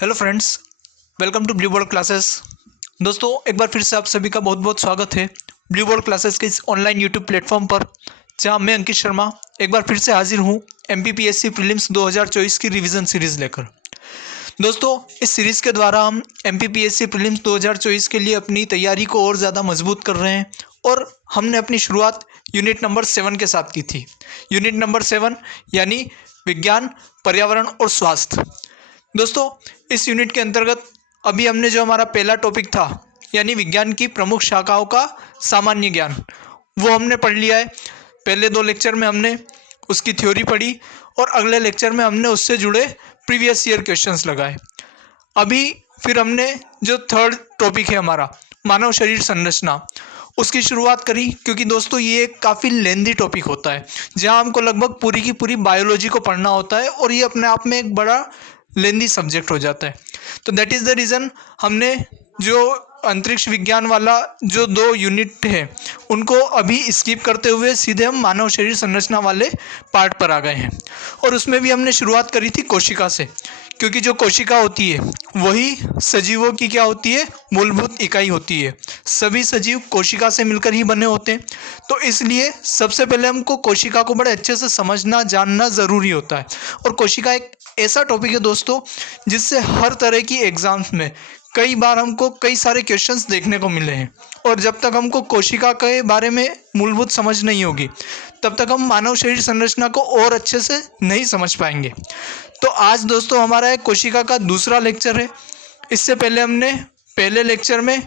Hello friends, welcome to Blue Board classes. दोस्तों, एक बार फिर से आप सभी का बहुत बहुत स्वागत है ब्लू बोर्ड क्लासेस के इस ऑनलाइन यूट्यूब प्लेटफॉर्म पर, जहां मैं अंकित शर्मा एक बार फिर से हाजिर हूं एमपीपीएससी प्रीलिम्स 2024 की रिवीजन सीरीज़ लेकर। दोस्तों, इस सीरीज़ के द्वारा हम एमपीपीएससी प्रीलिम्स 2024 के लिए अपनी तैयारी को और ज़्यादा मजबूत कर रहे हैं और हमने अपनी शुरुआत यूनिट नंबर 7 के साथ की थी। यूनिट नंबर 7 यानी विज्ञान, पर्यावरण और स्वास्थ्य। दोस्तों, इस यूनिट के अंतर्गत अभी हमने जो हमारा पहला टॉपिक था यानी विज्ञान की प्रमुख शाखाओं का सामान्य ज्ञान, वो हमने पढ़ लिया है। पहले 2 लेक्चर में हमने उसकी थ्योरी पढ़ी और अगले लेक्चर में हमने उससे जुड़े प्रीवियस ईयर क्वेश्चंस लगाए। अभी फिर हमने जो थर्ड टॉपिक है हमारा मानव शरीर संरचना, उसकी शुरुआत करी, क्योंकि दोस्तों ये एक काफ़ी लेंदी टॉपिक होता है जहां हमको लगभग पूरी की पूरी बायोलॉजी को पढ़ना होता है और ये अपने आप में एक बड़ा लेंदी सब्जेक्ट हो जाता है। तो दैट इज़ द रीज़न हमने जो अंतरिक्ष विज्ञान वाला जो 2 यूनिट है उनको अभी स्किप करते हुए सीधे हम मानव शरीर संरचना वाले पार्ट पर आ गए हैं। और उसमें भी हमने शुरुआत करी थी कोशिका से, क्योंकि जो कोशिका होती है वही सजीवों की क्या होती है, मूलभूत इकाई होती है। सभी सजीव कोशिका से मिलकर ही बने होते हैं। तो इसलिए सबसे पहले हमको कोशिका को बड़े अच्छे से समझना जानना ज़रूरी होता है। और कोशिका एक ऐसा टॉपिक है दोस्तों जिससे हर तरह की एग्जाम्स में कई बार हमको कई सारे क्वेश्चंस देखने को मिले हैं। और जब तक हमको कोशिका के बारे में मूलभूत समझ नहीं होगी तब तक हम मानव शरीर संरचना को और अच्छे से नहीं समझ पाएंगे। तो आज दोस्तों हमारा एक कोशिका का दूसरा लेक्चर है। इससे पहले हमने पहले लेक्चर में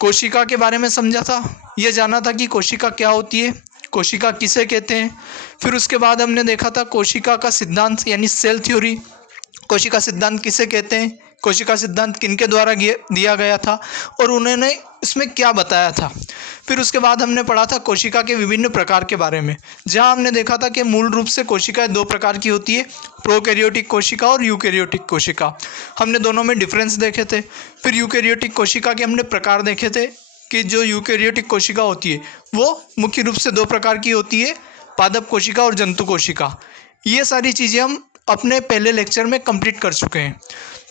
कोशिका के बारे में समझा था, ये जाना था कि कोशिका क्या होती है, कोशिका किसे कहते हैं। फिर उसके बाद हमने देखा था कोशिका का सिद्धांत यानी सेल थ्योरी, कोशिका सिद्धांत किसे कहते हैं, कोशिका सिद्धांत किनके द्वारा दिया गया था और उन्होंने इसमें क्या बताया था। फिर उसके बाद हमने पढ़ा था कोशिका के विभिन्न प्रकार के बारे में, जहां हमने देखा था कि मूल रूप से कोशिका 2 प्रकार की होती है, प्रोकैरियोटिक कोशिका और यूकैरियोटिक कोशिका। हमने दोनों में डिफरेंस देखे थे। फिर यूकैरियोटिक कोशिका के हमने प्रकार देखे थे कि जो यूकैरियोटिक कोशिका होती है वो मुख्य रूप से 2 प्रकार की होती है, पादप कोशिका और जंतु कोशिका। ये सारी चीज़ें हम अपने पहले लेक्चर में कंप्लीट कर चुके हैं।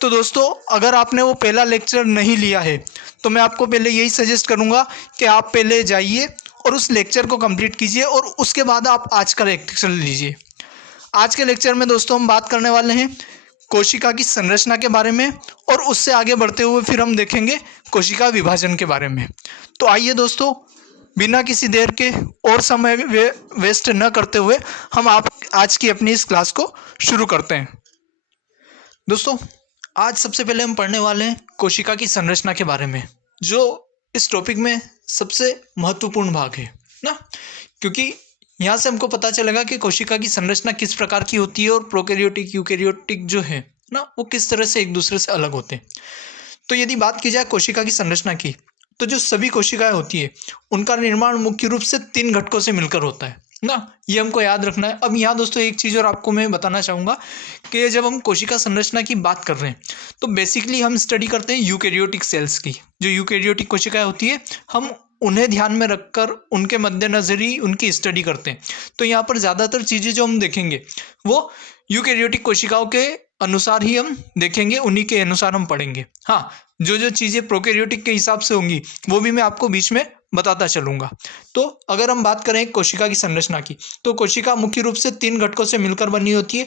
तो दोस्तों, अगर आपने वो पहला लेक्चर नहीं लिया है तो मैं आपको पहले यही सजेस्ट करूँगा कि आप पहले जाइए और उस लेक्चर को कंप्लीट कीजिए और उसके बाद आप आज का लेक्चर लीजिए। आज के लेक्चर में दोस्तों हम बात करने वाले हैं कोशिका की संरचना के बारे में और उससे आगे बढ़ते हुए फिर हम देखेंगे कोशिका विभाजन के बारे में। तो आइए दोस्तों, बिना किसी देर के और समय वेस्ट न करते हुए हम आज की अपनी इस क्लास को शुरू करते हैं। दोस्तों, आज सबसे पहले हम पढ़ने वाले हैं कोशिका की संरचना के बारे में, जो इस टॉपिक में सबसे महत्वपूर्ण भाग है ना, क्योंकि यहाँ से हमको पता चलेगा कि कोशिका की संरचना किस प्रकार की होती है और प्रोकैरियोटिक यूकैरियोटिक जो है ना वो किस तरह से एक दूसरे से अलग होते हैं। तो यदि बात की जाए कोशिका की संरचना की, तो जो सभी कोशिकाएं होती है उनका निर्माण मुख्य रूप से 3 घटकों से मिलकर होता है ना, ये हमको याद रखना है। अब यहाँ दोस्तों एक चीज़ और आपको मैं बताना चाहूँगा कि जब हम कोशिका संरचना की बात कर रहे हैं तो बेसिकली हम स्टडी करते हैं यूकैरियोटिक सेल्स की। जो यूकैरियोटिक कोशिकाएं होती है हम उन्हें ध्यान में रखकर उनके मद्देनजर ही उनकी स्टडी करते हैं। तो यहाँ पर ज़्यादातर चीज़ें जो हम देखेंगे वो यूकैरियोटिक कोशिकाओं के अनुसार ही हम देखेंगे, उन्हीं के अनुसार हम पढ़ेंगे। हाँ, जो जो चीज़ें प्रोकैरियोटिक के हिसाब से होंगी वो भी मैं आपको बीच में बताता चलूँगा। तो अगर हम बात करें कोशिका की संरचना की, तो कोशिका मुख्य रूप से 3 घटकों से मिलकर बनी होती है।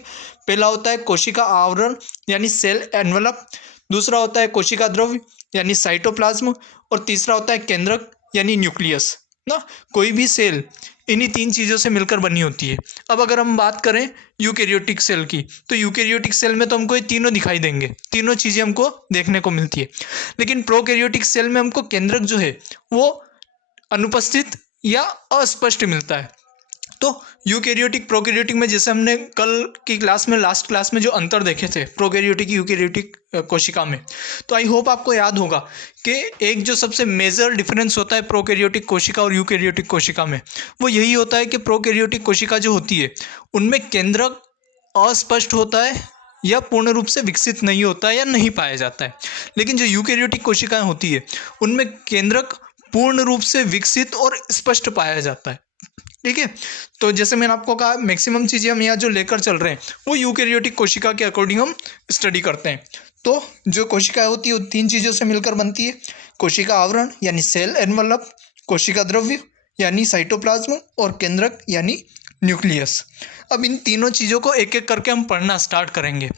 पहला होता है कोशिका आवरण यानी सेल एनवलप, दूसरा होता है कोशिका द्रव्य यानी साइटोप्लाज्म और तीसरा होता है केंद्रक यानी न्यूक्लियस ना। कोई भी सेल इन्हीं 3 चीज़ों से मिलकर बनी होती है। अब अगर हम बात करें यूकैरियोटिक सेल की, तो यूकैरियोटिक सेल में तो हमको ये तीनों दिखाई देंगे, तीनों चीज़ें हमको देखने को मिलती है। लेकिन प्रोकैरियोटिक सेल में हमको केंद्रक जो है वो अनुपस्थित या अस्पष्ट मिलता है। तो यूकैरियोटिक प्रोकैरियोटिक में जैसे हमने कल की क्लास में लास्ट क्लास में जो अंतर देखे थे प्रोकैरियोटिक यूकैरियोटिक कोशिका में, तो आई होप आपको याद होगा कि एक जो सबसे मेजर डिफरेंस होता है प्रोकैरियोटिक कोशिका और यूकैरियोटिक कोशिका में, वो यही होता है कि प्रोकैरियोटिक कोशिका जो होती है उनमें केंद्रक अस्पष्ट होता है या पूर्ण रूप से विकसित नहीं होता है या नहीं पाया जाता है। लेकिन जो यूकैरियोटिक कोशिकाएं होती है उनमें केंद्रक पूर्ण रूप से विकसित और स्पष्ट पाया जाता है। ठीक है, तो जैसे मैंने आपको कहा मैक्सिमम चीज़ें हम यहाँ जो लेकर चल रहे हैं वो यूकैरियोटिक कोशिका के अकॉर्डिंग हम स्टडी करते हैं। तो जो कोशिका होती है वो 3 चीज़ों से मिलकर बनती है, कोशिका आवरण यानी सेल एनवलप, कोशिका द्रव्य यानी साइटोप्लाज्म और केंद्रक यानी न्यूक्लियस। अब इन तीनों चीज़ों को एक एक करके हम पढ़ना स्टार्ट करेंगे।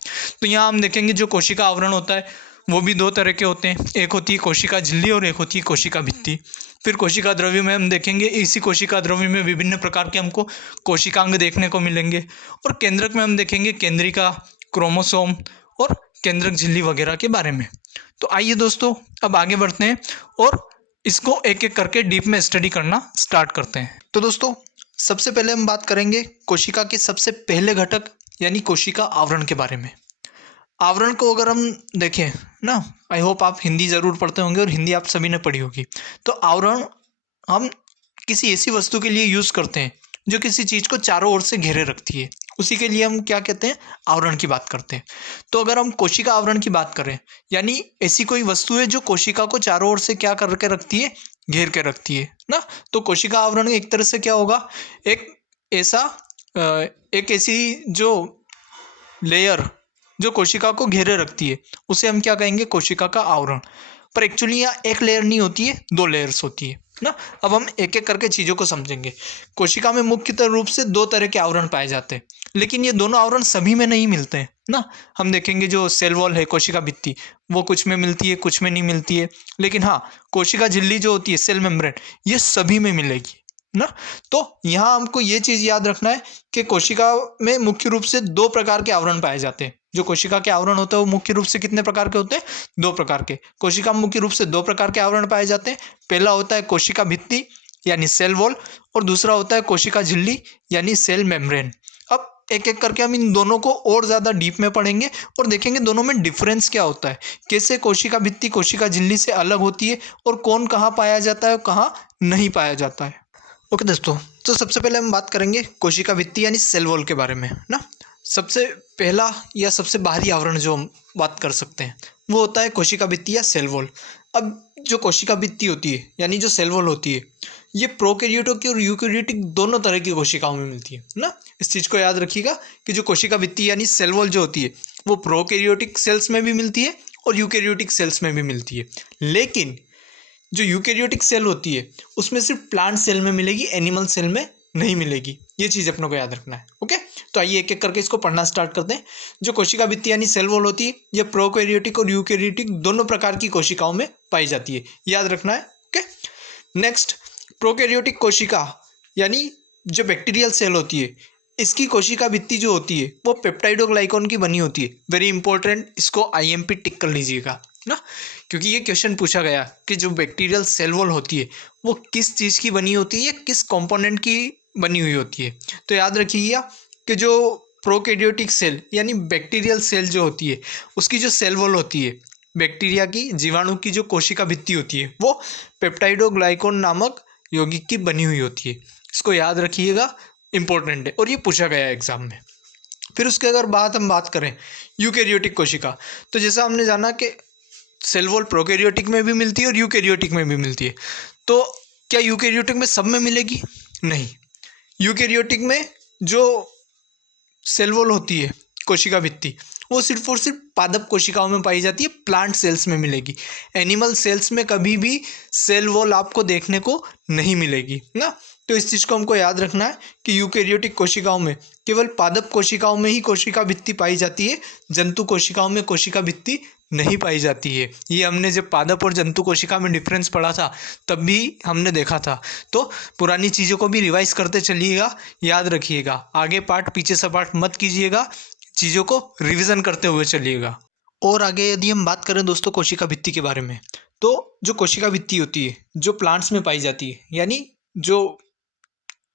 तो यहाँ हम देखेंगे जो कोशिका आवरण होता है वो भी 2 तरह के होते हैं, एक होती है कोशिका झिल्ली और एक होती है कोशिका भित्ति। फिर कोशिका द्रव्य में हम देखेंगे इसी कोशिका द्रव्य में विभिन्न प्रकार के हमको कोशिकांग देखने को मिलेंगे, और केंद्रक में हम देखेंगे केंद्रिका, क्रोमोसोम और केंद्रक झिल्ली वगैरह के बारे में। तो आइए दोस्तों अब आगे बढ़ते हैं और इसको एक एक करके डीप में स्टडी करना स्टार्ट करते हैं। तो दोस्तों सबसे पहले हम बात करेंगे कोशिका के सबसे पहले घटक यानी कोशिका आवरण के बारे में। आवरण को अगर हम देखें ना, आई होप आप हिंदी ज़रूर पढ़ते होंगे और हिंदी आप सभी ने पढ़ी होगी। तो आवरण हम किसी ऐसी वस्तु के लिए यूज़ करते हैं जो किसी चीज़ को चारों ओर से घेरे रखती है, उसी के लिए हम क्या कहते हैं, आवरण की बात करते हैं। तो अगर हम कोशिका आवरण की बात करें यानी ऐसी कोई वस्तु है जो कोशिका को चारों ओर से क्या करके रखती है, घेर के रखती है ना। तो कोशिका आवरण एक तरह से क्या होगा, एक ऐसा एक ऐसी जो लेयर जो कोशिका को घेरे रखती है उसे हम क्या कहेंगे, कोशिका का आवरण। पर एक्चुअली यहाँ एक लेयर नहीं होती है, 2 लेयर्स होती है ना। अब हम एक एक करके चीज़ों को समझेंगे। कोशिका में मुख्यतः रूप से 2 तरह के आवरण पाए जाते हैं, लेकिन ये दोनों आवरण सभी में नहीं मिलते हैं ना। हम देखेंगे जो सेल वॉल है, कोशिका भित्ति, वो कुछ में मिलती है कुछ में नहीं मिलती है, लेकिन हाँ कोशिका झिल्ली जो होती है, सेल मेम्ब्रेन, ये सभी में मिलेगी ना। तो यहाँ हमको ये चीज़ याद रखना है कि कोशिका में मुख्य रूप से 2 प्रकार के आवरण पाए जाते हैं। जो कोशिका के आवरण होते हैं वो मुख्य रूप से कितने प्रकार के होते हैं, 2 प्रकार के। कोशिका में मुख्य रूप से 2 प्रकार के आवरण पाए जाते हैं। पहला होता है कोशिका भित्ति यानी सेल वॉल, और दूसरा होता है कोशिका झिल्ली यानी सेल मेम्ब्रेन। अब एक एक करके हम इन दोनों को और ज़्यादा डीप में पढ़ेंगे और देखेंगे दोनों में डिफरेंस क्या होता है, कैसे कोशिका भित्ति कोशिका झिल्ली से अलग होती है और कौन कहाँ पाया जाता है और कहाँ नहीं पाया जाता है। ओके दोस्तों, तो सबसे पहले हम बात करेंगे कोशिका भित्ति यानी सेल वॉल के बारे में ना। सबसे पहला या सबसे बाहरी आवरण जो हम बात कर सकते हैं वो होता है कोशिका भित्ति या सेल वॉल। अब जो कोशिका भित्ति होती है यानी जो सेल वॉल होती है, ये प्रोकैरियोटिक और यूकैरियोटिक दोनों तरह की कोशिकाओं में मिलती है ना। इस चीज़ को याद रखिएगा कि जो कोशिका भित्ति यानी सेल वॉल जो होती है वो प्रोकैरियोटिक सेल्स में भी मिलती है और यूकैरियोटिक सेल्स में भी मिलती है। लेकिन जो यूकैरियोटिक सेल होती है उसमें सिर्फ प्लांट सेल में मिलेगी, एनिमल सेल में नहीं मिलेगी। ये चीज़ अपने को याद रखना है। ओके, तो आइए एक एक करके इसको पढ़ना स्टार्ट करते हैं। जो कोशिका भित्ति यानी सेल वॉल होती है ये प्रोकैरियोटिक और यूकैरियोटिक दोनों प्रकार की कोशिकाओं में पाई जाती है, याद रखना है। ओके, नेक्स्ट, प्रोकैरियोटिक कोशिका यानी जो बैक्टीरियल सेल होती है, इसकी कोशिका भित्ति जो होती है वो पेप्टाइडोग्लाइकॉन की बनी होती है। वेरी इंपॉर्टेंट, इसको IMP टिक कर लीजिएगा ना, क्योंकि ये क्वेश्चन पूछा गया कि जो बैक्टीरियल सेल वॉल होती है वो किस चीज़ की बनी होती है या किस कंपोनेंट की बनी हुई होती है। तो याद रखिएगा कि जो प्रोकैरियोटिक सेल यानी बैक्टीरियल सेल जो होती है उसकी जो सेल वॉल होती है, बैक्टीरिया की जीवाणु की जो कोशिका भित्ति होती है वो पेप्टाइडोग्लाइकॉन नामक यौगिक की बनी हुई होती है। इसको याद रखिएगा, इंपॉर्टेंट है और ये पूछा गया है एग्जाम में। फिर उसके अगर हम बात करें यूकैरियोटिक कोशिका, तो जैसा हमने जाना कि सेल वॉल प्रोकैरियोटिक में भी मिलती है और यूकैरियोटिक में भी मिलती है। तो क्या यूकैरियोटिक में सब में मिलेगी? नहीं। यूकैरियोटिक में जो सेल वॉल होती है कोशिका भित्ति वो सिर्फ और सिर्फ पादप कोशिकाओं में पाई जाती है, प्लांट सेल्स में मिलेगी। एनिमल सेल्स में कभी भी सेल वॉल आपको देखने को नहीं मिलेगी ना। तो इस चीज़ को हमको याद रखना है कि यूकैरियोटिक कोशिकाओं में केवल पादप कोशिकाओं में ही कोशिका भित्ति पाई जाती है, जंतु कोशिकाओं में कोशिका भित्ति नहीं पाई जाती है। ये हमने जब पादप और जंतु कोशिका में डिफरेंस पढ़ा था तब भी हमने देखा था। तो पुरानी चीज़ों को भी रिवाइज करते चलिएगा, याद रखिएगा, आगे पार्ट पीछे से पार्ट मत कीजिएगा, चीज़ों को रिवीजन करते हुए चलिएगा। और आगे यदि हम बात करें दोस्तों कोशिका भित्ति के बारे में, तो जो कोशिका भित्ति होती है जो प्लांट्स में पाई जाती है यानी जो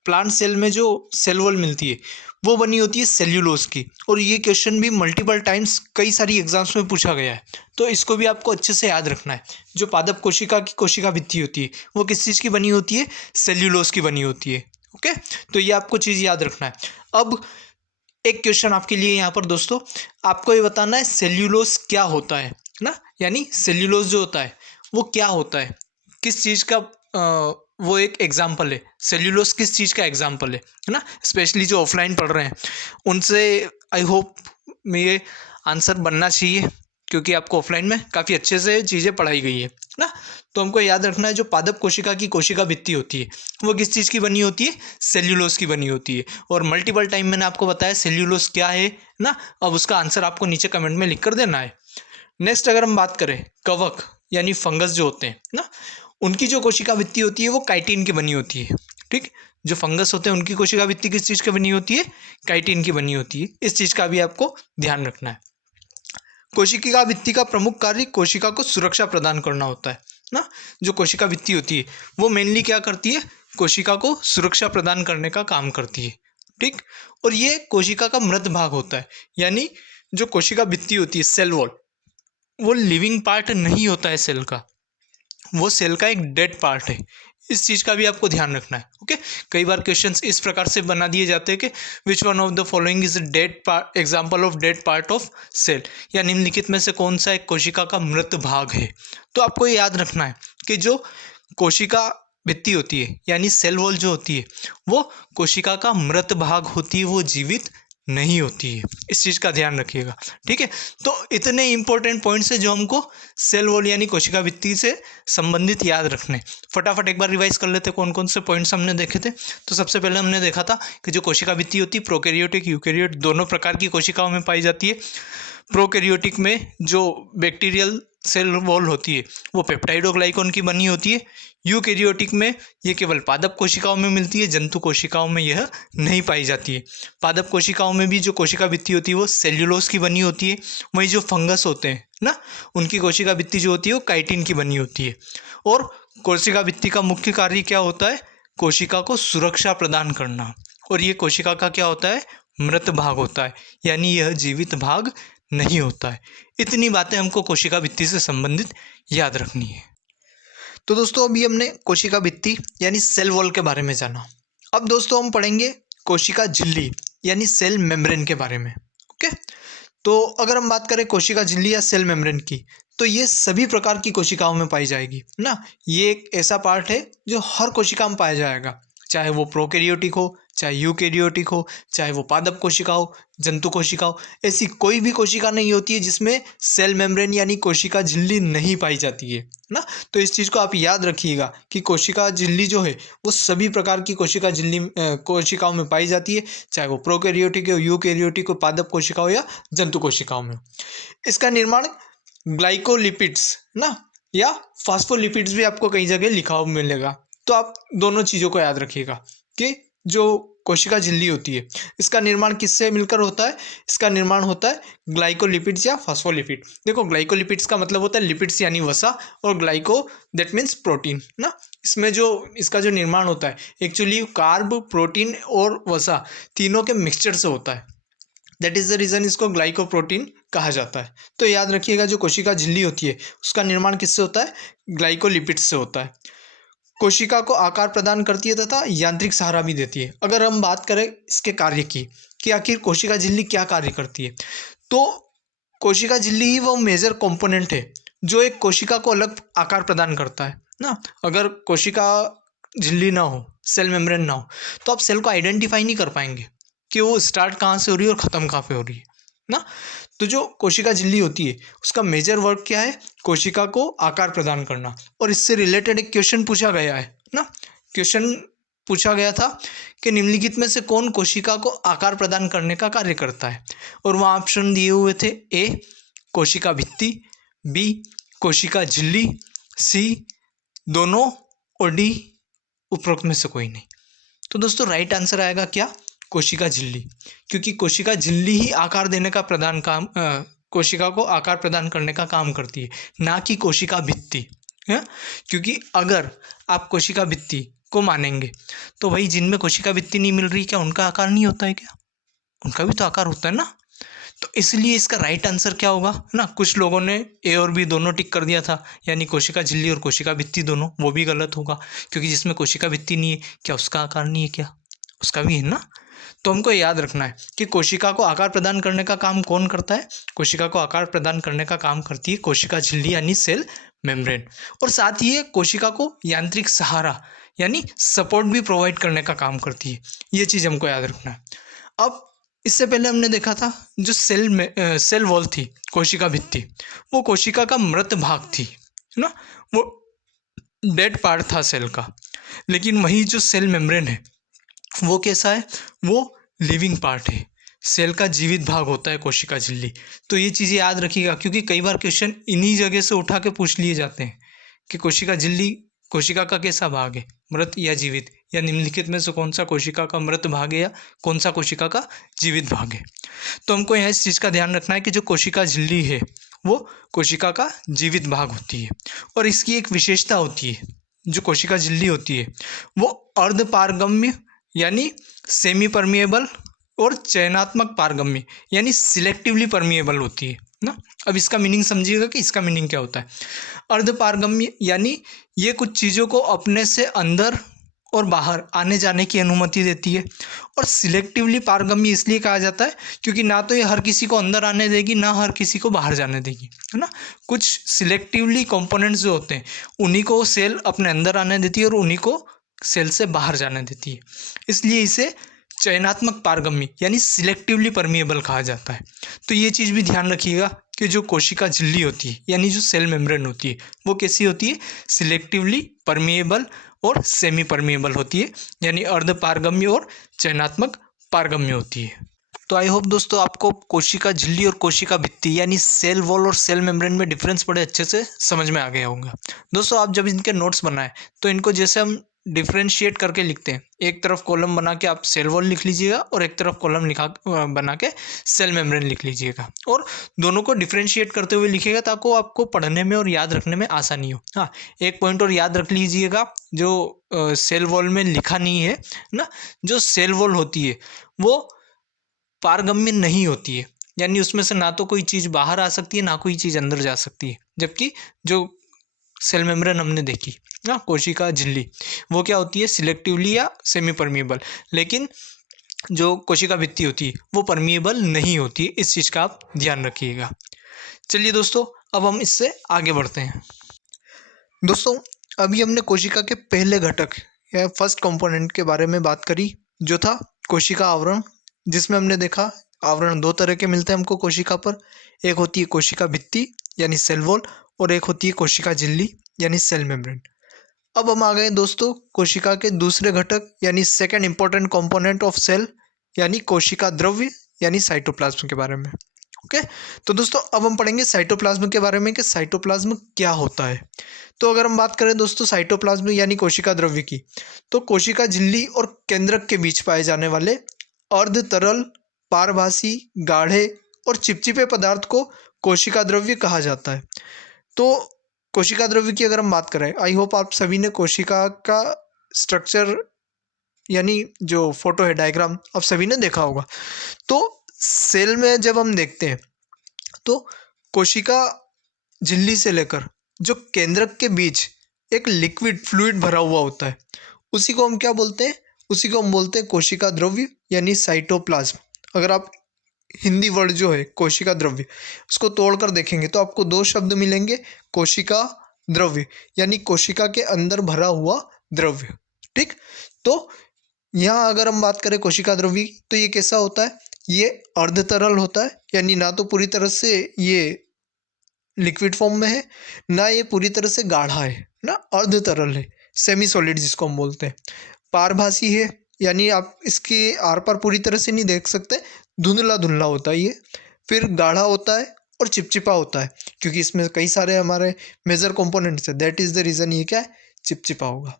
प्लांट सेल में जो सेल वॉल मिलती है वो बनी होती है सेल्यूलोज की। और ये क्वेश्चन भी मल्टीपल टाइम्स कई सारी एग्जाम्स में पूछा गया है, तो इसको भी आपको अच्छे से याद रखना है। जो पादप कोशिका की कोशिका भित्ति होती है वो किस चीज़ की बनी होती है? सेल्यूलोज की बनी होती है। ओके, तो ये आपको चीज़ याद रखना है। अब एक क्वेश्चन आपके लिए यहाँ पर दोस्तों, आपको ये बताना है सेल्यूलोज क्या होता है ना, यानी सेल्यूलोज जो होता है वो क्या होता है, किस चीज़ का वो एक एग्जाम्पल है। सेल्यूलोज किस चीज़ का एग्जाम्पल है ना। स्पेशली जो ऑफलाइन पढ़ रहे हैं उनसे आई होप में ये आंसर बनना चाहिए क्योंकि आपको ऑफलाइन में काफ़ी अच्छे से चीज़ें पढ़ाई गई है ना। तो हमको याद रखना है जो पादप कोशिका की कोशिका भित्ति होती है वो किस चीज़ की बनी होती है, सेल्यूलोज की बनी होती है। और मल्टीपल टाइम मैंने आपको बताया सेल्यूलोज क्या है ना। अब उसका आंसर आपको नीचे कमेंट में लिख कर देना है। नेक्स्ट अगर हम बात करें कवक यानी फंगस जो होते हैं ना, उनकी जो कोशिका भित्ति होती है वो काइटिन की बनी होती है। ठीक, जो फंगस होते हैं उनकी कोशिका भित्ति किस चीज़ की बनी होती है, काइटिन की बनी होती है। इस चीज़ का भी आपको ध्यान रखना है। कोशिका भित्ति का प्रमुख कार्य कोशिका को सुरक्षा प्रदान करना होता है ना। जो कोशिका भित्ति होती है वो मेनली क्या करती है, कोशिका को सुरक्षा प्रदान करने का काम करती है। ठीक, और ये कोशिका का मृत भाग होता है, यानी जो कोशिका भित्ति होती है सेल वॉल, वो लिविंग पार्ट नहीं होता है सेल का, वो सेल का एक डेड पार्ट है। इस चीज़ का भी आपको ध्यान रखना है। ओके, कई बार क्वेश्चंस इस प्रकार से बना दिए जाते हैं कि which one of the following is dead part, example of dead part of cell, या निम्नलिखित में से कौन सा एक कोशिका का मृत भाग है। तो आपको ये याद रखना है कि जो कोशिका भित्ति होती है यानी सेल वॉल जो होती है वो कोशिका का मृत भाग होती है, वो जीवित नहीं होती है। इस चीज़ का ध्यान रखिएगा। ठीक है, तो इतने इंपॉर्टेंट पॉइंट्स है जो हमको सेल वॉल यानी कोशिका भित्ति से संबंधित याद रखने। फटाफट एक बार रिवाइज कर लेते कौन कौन से पॉइंट्स हमने देखे थे। तो सबसे पहले हमने देखा था कि जो कोशिका भित्ति होती है प्रोकैरियोटिक यूकैरियोट दोनों प्रकार की कोशिकाओं में पाई जाती है। प्रोकैरियोटिक में जो बैक्टीरियल सेल वॉल होती है वो पेप्टाइडोग्लाइकॉन की बनी होती है। यूकैरियोटिक में ये केवल पादप कोशिकाओं में मिलती है, जंतु कोशिकाओं में यह नहीं पाई जाती है। पादप कोशिकाओं में भी जो कोशिका भित्ति होती है वो सेल्यूलोज की बनी होती है। वहीं जो फंगस होते हैं ना, उनकी कोशिका भित्ति जो होती है वो काइटिन की बनी होती है। और कोशिका भित्ति का मुख्य कार्य क्या होता है, कोशिका को सुरक्षा प्रदान करना। और ये कोशिका का क्या होता है, मृत भाग होता है, यानी यह जीवित भाग नहीं होता है। इतनी बातें हमको कोशिका भित्ति से संबंधित याद रखनी है। तो दोस्तों अभी हमने कोशिका भित्ति यानी सेल वॉल के बारे में जाना। अब दोस्तों हम पढ़ेंगे कोशिका झिल्ली यानी सेल मेम्ब्रेन के बारे में। ओके, तो अगर हम बात करें कोशिका झिल्ली या सेल मेम्ब्रेन की, तो ये सभी प्रकार की कोशिकाओं में पाई जाएगी ना। ये एक ऐसा पार्ट है जो हर कोशिका में पाया जाएगा, चाहे वो प्रोकैरियोटिक हो, चाहे यूकैरियोटिक हो, चाहे वो पादप कोशिका हो, जंतु कोशिका हो। ऐसी कोई भी कोशिका नहीं होती है जिसमें सेल मेम्ब्रेन यानी कोशिका झिल्ली नहीं पाई जाती है ना। तो इस चीज़ को आप याद रखिएगा कि कोशिका झिल्ली जो है वो सभी प्रकार की कोशिका झिल्ली कोशिकाओं में पाई जाती है, चाहे वो प्रोकैरियोटिक हो, यूकैरियोटिक हो, पादप कोशिका हो या जंतु कोशिकाओं में। इसका निर्माण ग्लाइकोलिपिड्स ना या फास्फोलिपिड्स भी आपको कई जगह लिखा हुआ मिलेगा। तो आप दोनों चीज़ों को याद रखिएगा कि जो कोशिका झिल्ली होती है इसका निर्माण किससे मिलकर होता है, इसका निर्माण होता है ग्लाइकोलिपिड्स या फास्फोलिपिड। देखो ग्लाइकोलिपिड्स का मतलब होता है लिपिड्स यानी वसा, और ग्लाइको दैट मीन्स प्रोटीन ना। इसमें जो इसका जो निर्माण होता है एक्चुअली कार्ब, प्रोटीन और वसा तीनों के मिक्सचर से होता है। दैट इज़ द रीज़न इसको ग्लाइकोप्रोटीन कहा जाता है। तो याद रखिएगा जो कोशिका झिल्ली होती है उसका निर्माण किससे होता है, ग्लाइकोलिपिड्स से होता है। कोशिका को आकार प्रदान करती है तथा यांत्रिक सहारा भी देती है। अगर हम बात करें इसके कार्य की कि आखिर कोशिका झिल्ली क्या कार्य करती है, तो कोशिका झिल्ली ही वो मेजर कंपोनेंट है जो एक कोशिका को अलग आकार प्रदान करता है ना। अगर कोशिका झिल्ली ना हो, सेल मेम्ब्रेन ना हो, तो आप सेल को आइडेंटिफाई नहीं कर पाएंगे कि वो स्टार्ट कहाँ से हो रही है और ख़त्म कहाँ पे हो रही है ना। तो जो कोशिका झिल्ली होती है उसका मेजर वर्क क्या है, कोशिका को आकार प्रदान करना। और इससे रिलेटेड एक क्वेश्चन पूछा गया है ना। क्वेश्चन पूछा गया था कि निम्नलिखित में से कौन कोशिका को आकार प्रदान करने का कार्य करता है, और वहाँ ऑप्शन दिए हुए थे ए कोशिका भित्ति, बी कोशिका झिल्ली, सी दोनों, और डी उपरोक्त में से कोई नहीं। तो दोस्तों राइट आंसर आएगा क्या, कोशिका झिल्ली, क्योंकि कोशिका झिल्ली ही आकार देने का कोशिका को आकार प्रदान करने का काम करती है, ना कि कोशिका भित्ति है। क्योंकि अगर आप कोशिका भित्ति को मानेंगे तो भाई जिनमें कोशिका भित्ति नहीं मिल रही क्या उनका आकार नहीं होता है क्या, उनका भी तो आकार होता है ना। तो इसलिए इसका राइट आंसर क्या होगा ना। कुछ लोगों ने ए और बी दोनों टिक कर दिया था, यानी कोशिका झिल्ली और कोशिका भित्ति दोनों, वो भी गलत होगा, क्योंकि जिसमें कोशिका भित्ति नहीं है क्या उसका आकार नहीं है क्या, उसका भी है ना। तो हमको याद रखना है कि कोशिका को आकार प्रदान करने का काम कौन करता है, कोशिका को आकार प्रदान करने का काम करती है कोशिका झिल्ली यानी सेल मेम्ब्रेन। और साथ ही ये कोशिका को यांत्रिक सहारा यानी सपोर्ट भी प्रोवाइड करने का काम करती है। ये चीज़ हमको याद रखना है। अब इससे पहले हमने देखा था जो सेल वॉल थी, कोशिका भित्ति, वो कोशिका का मृत भाग थी, है ना, वो डेड पार्ट था सेल का। लेकिन वही जो सेल मेम्ब्रेन है वो कैसा है, वो लिविंग पार्ट है, सेल का जीवित भाग होता है कोशिका झिल्ली। तो ये चीज़ें याद रखिएगा, क्योंकि कई बार क्वेश्चन इन्हीं जगह से उठा के पूछ लिए जाते हैं कि कोशिका झिल्ली कोशिका का कैसा भाग है, मृत या जीवित, या निम्नलिखित में से कौन सा कोशिका का मृत भाग है या कौन सा कोशिका का जीवित भाग है। तो हमको यहाँ इस चीज़ का ध्यान रखना है कि जो कोशिका झिल्ली है वो कोशिका का जीवित भाग होती है, और इसकी एक विशेषता होती है, जो कोशिका झिल्ली होती है वो अर्धपारगम्य यानी सेमी परमिएबल और चयनात्मक पारगम्य यानी सिलेक्टिवली परमिएबल होती है ना। अब इसका मीनिंग समझिएगा कि इसका मीनिंग क्या होता है। अर्धपारगम्य यानी ये कुछ चीज़ों को अपने से अंदर और बाहर आने जाने की अनुमति देती है, और सिलेक्टिवली पारगम्य इसलिए कहा जाता है क्योंकि ना तो ये हर किसी को अंदर आने देगी ना हर किसी को बाहर जाने देगी, है ना। कुछ सिलेक्टिवली कंपोनेंट्स जो होते हैं उन्हीं को सेल अपने अंदर आने देती है और उन्हीं को सेल से बाहर जाने देती है, इसलिए इसे चयनात्मक पारगम्य यानी सिलेक्टिवली परमिएबल कहा जाता है। तो ये चीज़ भी ध्यान रखिएगा कि जो कोशिका झिल्ली होती है यानी जो सेल मेम्ब्रेन होती है वो कैसी होती है, सिलेक्टिवली परमिएबल और सेमी परमिएबल होती है, यानी अर्ध पारगम्य और चयनात्मक पारगम्य होती है। तो आई होप दोस्तों आपको कोशिका झिल्ली और कोशिका भित्ति यानी सेल वॉल और सेल मेम्ब्रेन में डिफरेंस बड़े अच्छे से समझ में आ गया होगा। दोस्तों आप जब इनके नोट्स बनाएं तो इनको जैसे हम डिफ्रेंशिएट करके लिखते हैं, एक तरफ कॉलम बना के आप सेल वॉल लिख लीजिएगा और एक तरफ कॉलम बना के सेल मेम्ब्रेन लिख लीजिएगा, और दोनों को डिफ्रेंशिएट करते हुए लिखिएगा ताकि आपको पढ़ने में और याद रखने में आसानी हो। हाँ, एक पॉइंट और याद रख लीजिएगा, जो सेल वॉल में लिखा नहीं है ना, जो सेल वॉल होती है वो पारगम्य नहीं होती है, यानी उसमें से ना तो कोई चीज़ बाहर आ सकती है ना कोई चीज़ अंदर जा सकती है, जबकि जो सेल मेम्ब्रेन हमने देखी ना कोशिका झिल्ली वो क्या होती है, सिलेक्टिवली या सेमी परमिएबल, लेकिन जो कोशिका भित्ति होती है वो परमिएबल नहीं होती है। इस चीज़ का आप ध्यान रखिएगा। चलिए दोस्तों अब हम इससे आगे बढ़ते हैं। दोस्तों अभी हमने कोशिका के पहले घटक या फर्स्ट कंपोनेंट के बारे में बात करी, जो था कोशिका आवरण, जिसमें हमने देखा आवरण दो तरह के मिलते हैं हमको कोशिका पर। एक होती है कोशिका भित्ति यानी सेल वॉल, और एक होती है कोशिका झिल्ली यानी सेल मेम्ब्रेन। अब हम आ गए दोस्तों कोशिका के दूसरे घटक यानी second important component of cell यानी कोशिका द्रव्य यानी साइटोप्लाज्म के बारे में। ओके, तो दोस्तों अब हम पढ़ेंगे साइटोप्लाज्म के बारे में कि साइटोप्लाज्म क्या होता है। तो अगर हम बात करें दोस्तों साइटोप्लाज्म यानी कोशिका द्रव्य की, तो कोशिका झिल्ली और केंद्रक के बीच पाए जाने वाले अर्ध तरल, पारभासी, गाढ़े और चिपचिपे पदार्थ को कोशिका द्रव्य कहा जाता है। तो कोशिका द्रव्य की अगर हम बात करें, आई होप आप सभी ने कोशिका का स्ट्रक्चर यानी जो फोटो है, डायग्राम आप सभी ने देखा होगा। तो सेल में जब हम देखते हैं तो कोशिका झिल्ली से लेकर जो केंद्रक के बीच एक लिक्विड फ्लूइड भरा हुआ होता है, उसी को हम क्या बोलते हैं, उसी को हम बोलते हैं कोशिका द्रव्य यानी साइटोप्लाज्म। अगर आप हिंदी वर्ड जो है कोशिका द्रव्य उसको तोड़कर देखेंगे तो आपको दो शब्द मिलेंगे, कोशिका द्रव्य यानी कोशिका के अंदर भरा हुआ द्रव्य। ठीक, तो यहाँ अगर हम बात करें कोशिका द्रव्य तो ये कैसा होता है, ये अर्ध तरल होता है, यानी ना तो पूरी तरह से ये लिक्विड फॉर्म में है ना ये पूरी तरह से गाढ़ा है ना, अर्ध तरल है, सेमी सॉलिड जिसको हम बोलते हैं। पारभासी है यानी आप इसके आर पार पूरी तरह से नहीं देख सकते, धुंधला धुंधला होता है ये। फिर गाढ़ा होता है और चिपचिपा होता है, क्योंकि इसमें कई सारे हमारे मेजर कंपोनेंट्स है, दैट इज द रीज़न ये क्या है, चिपचिपा होगा।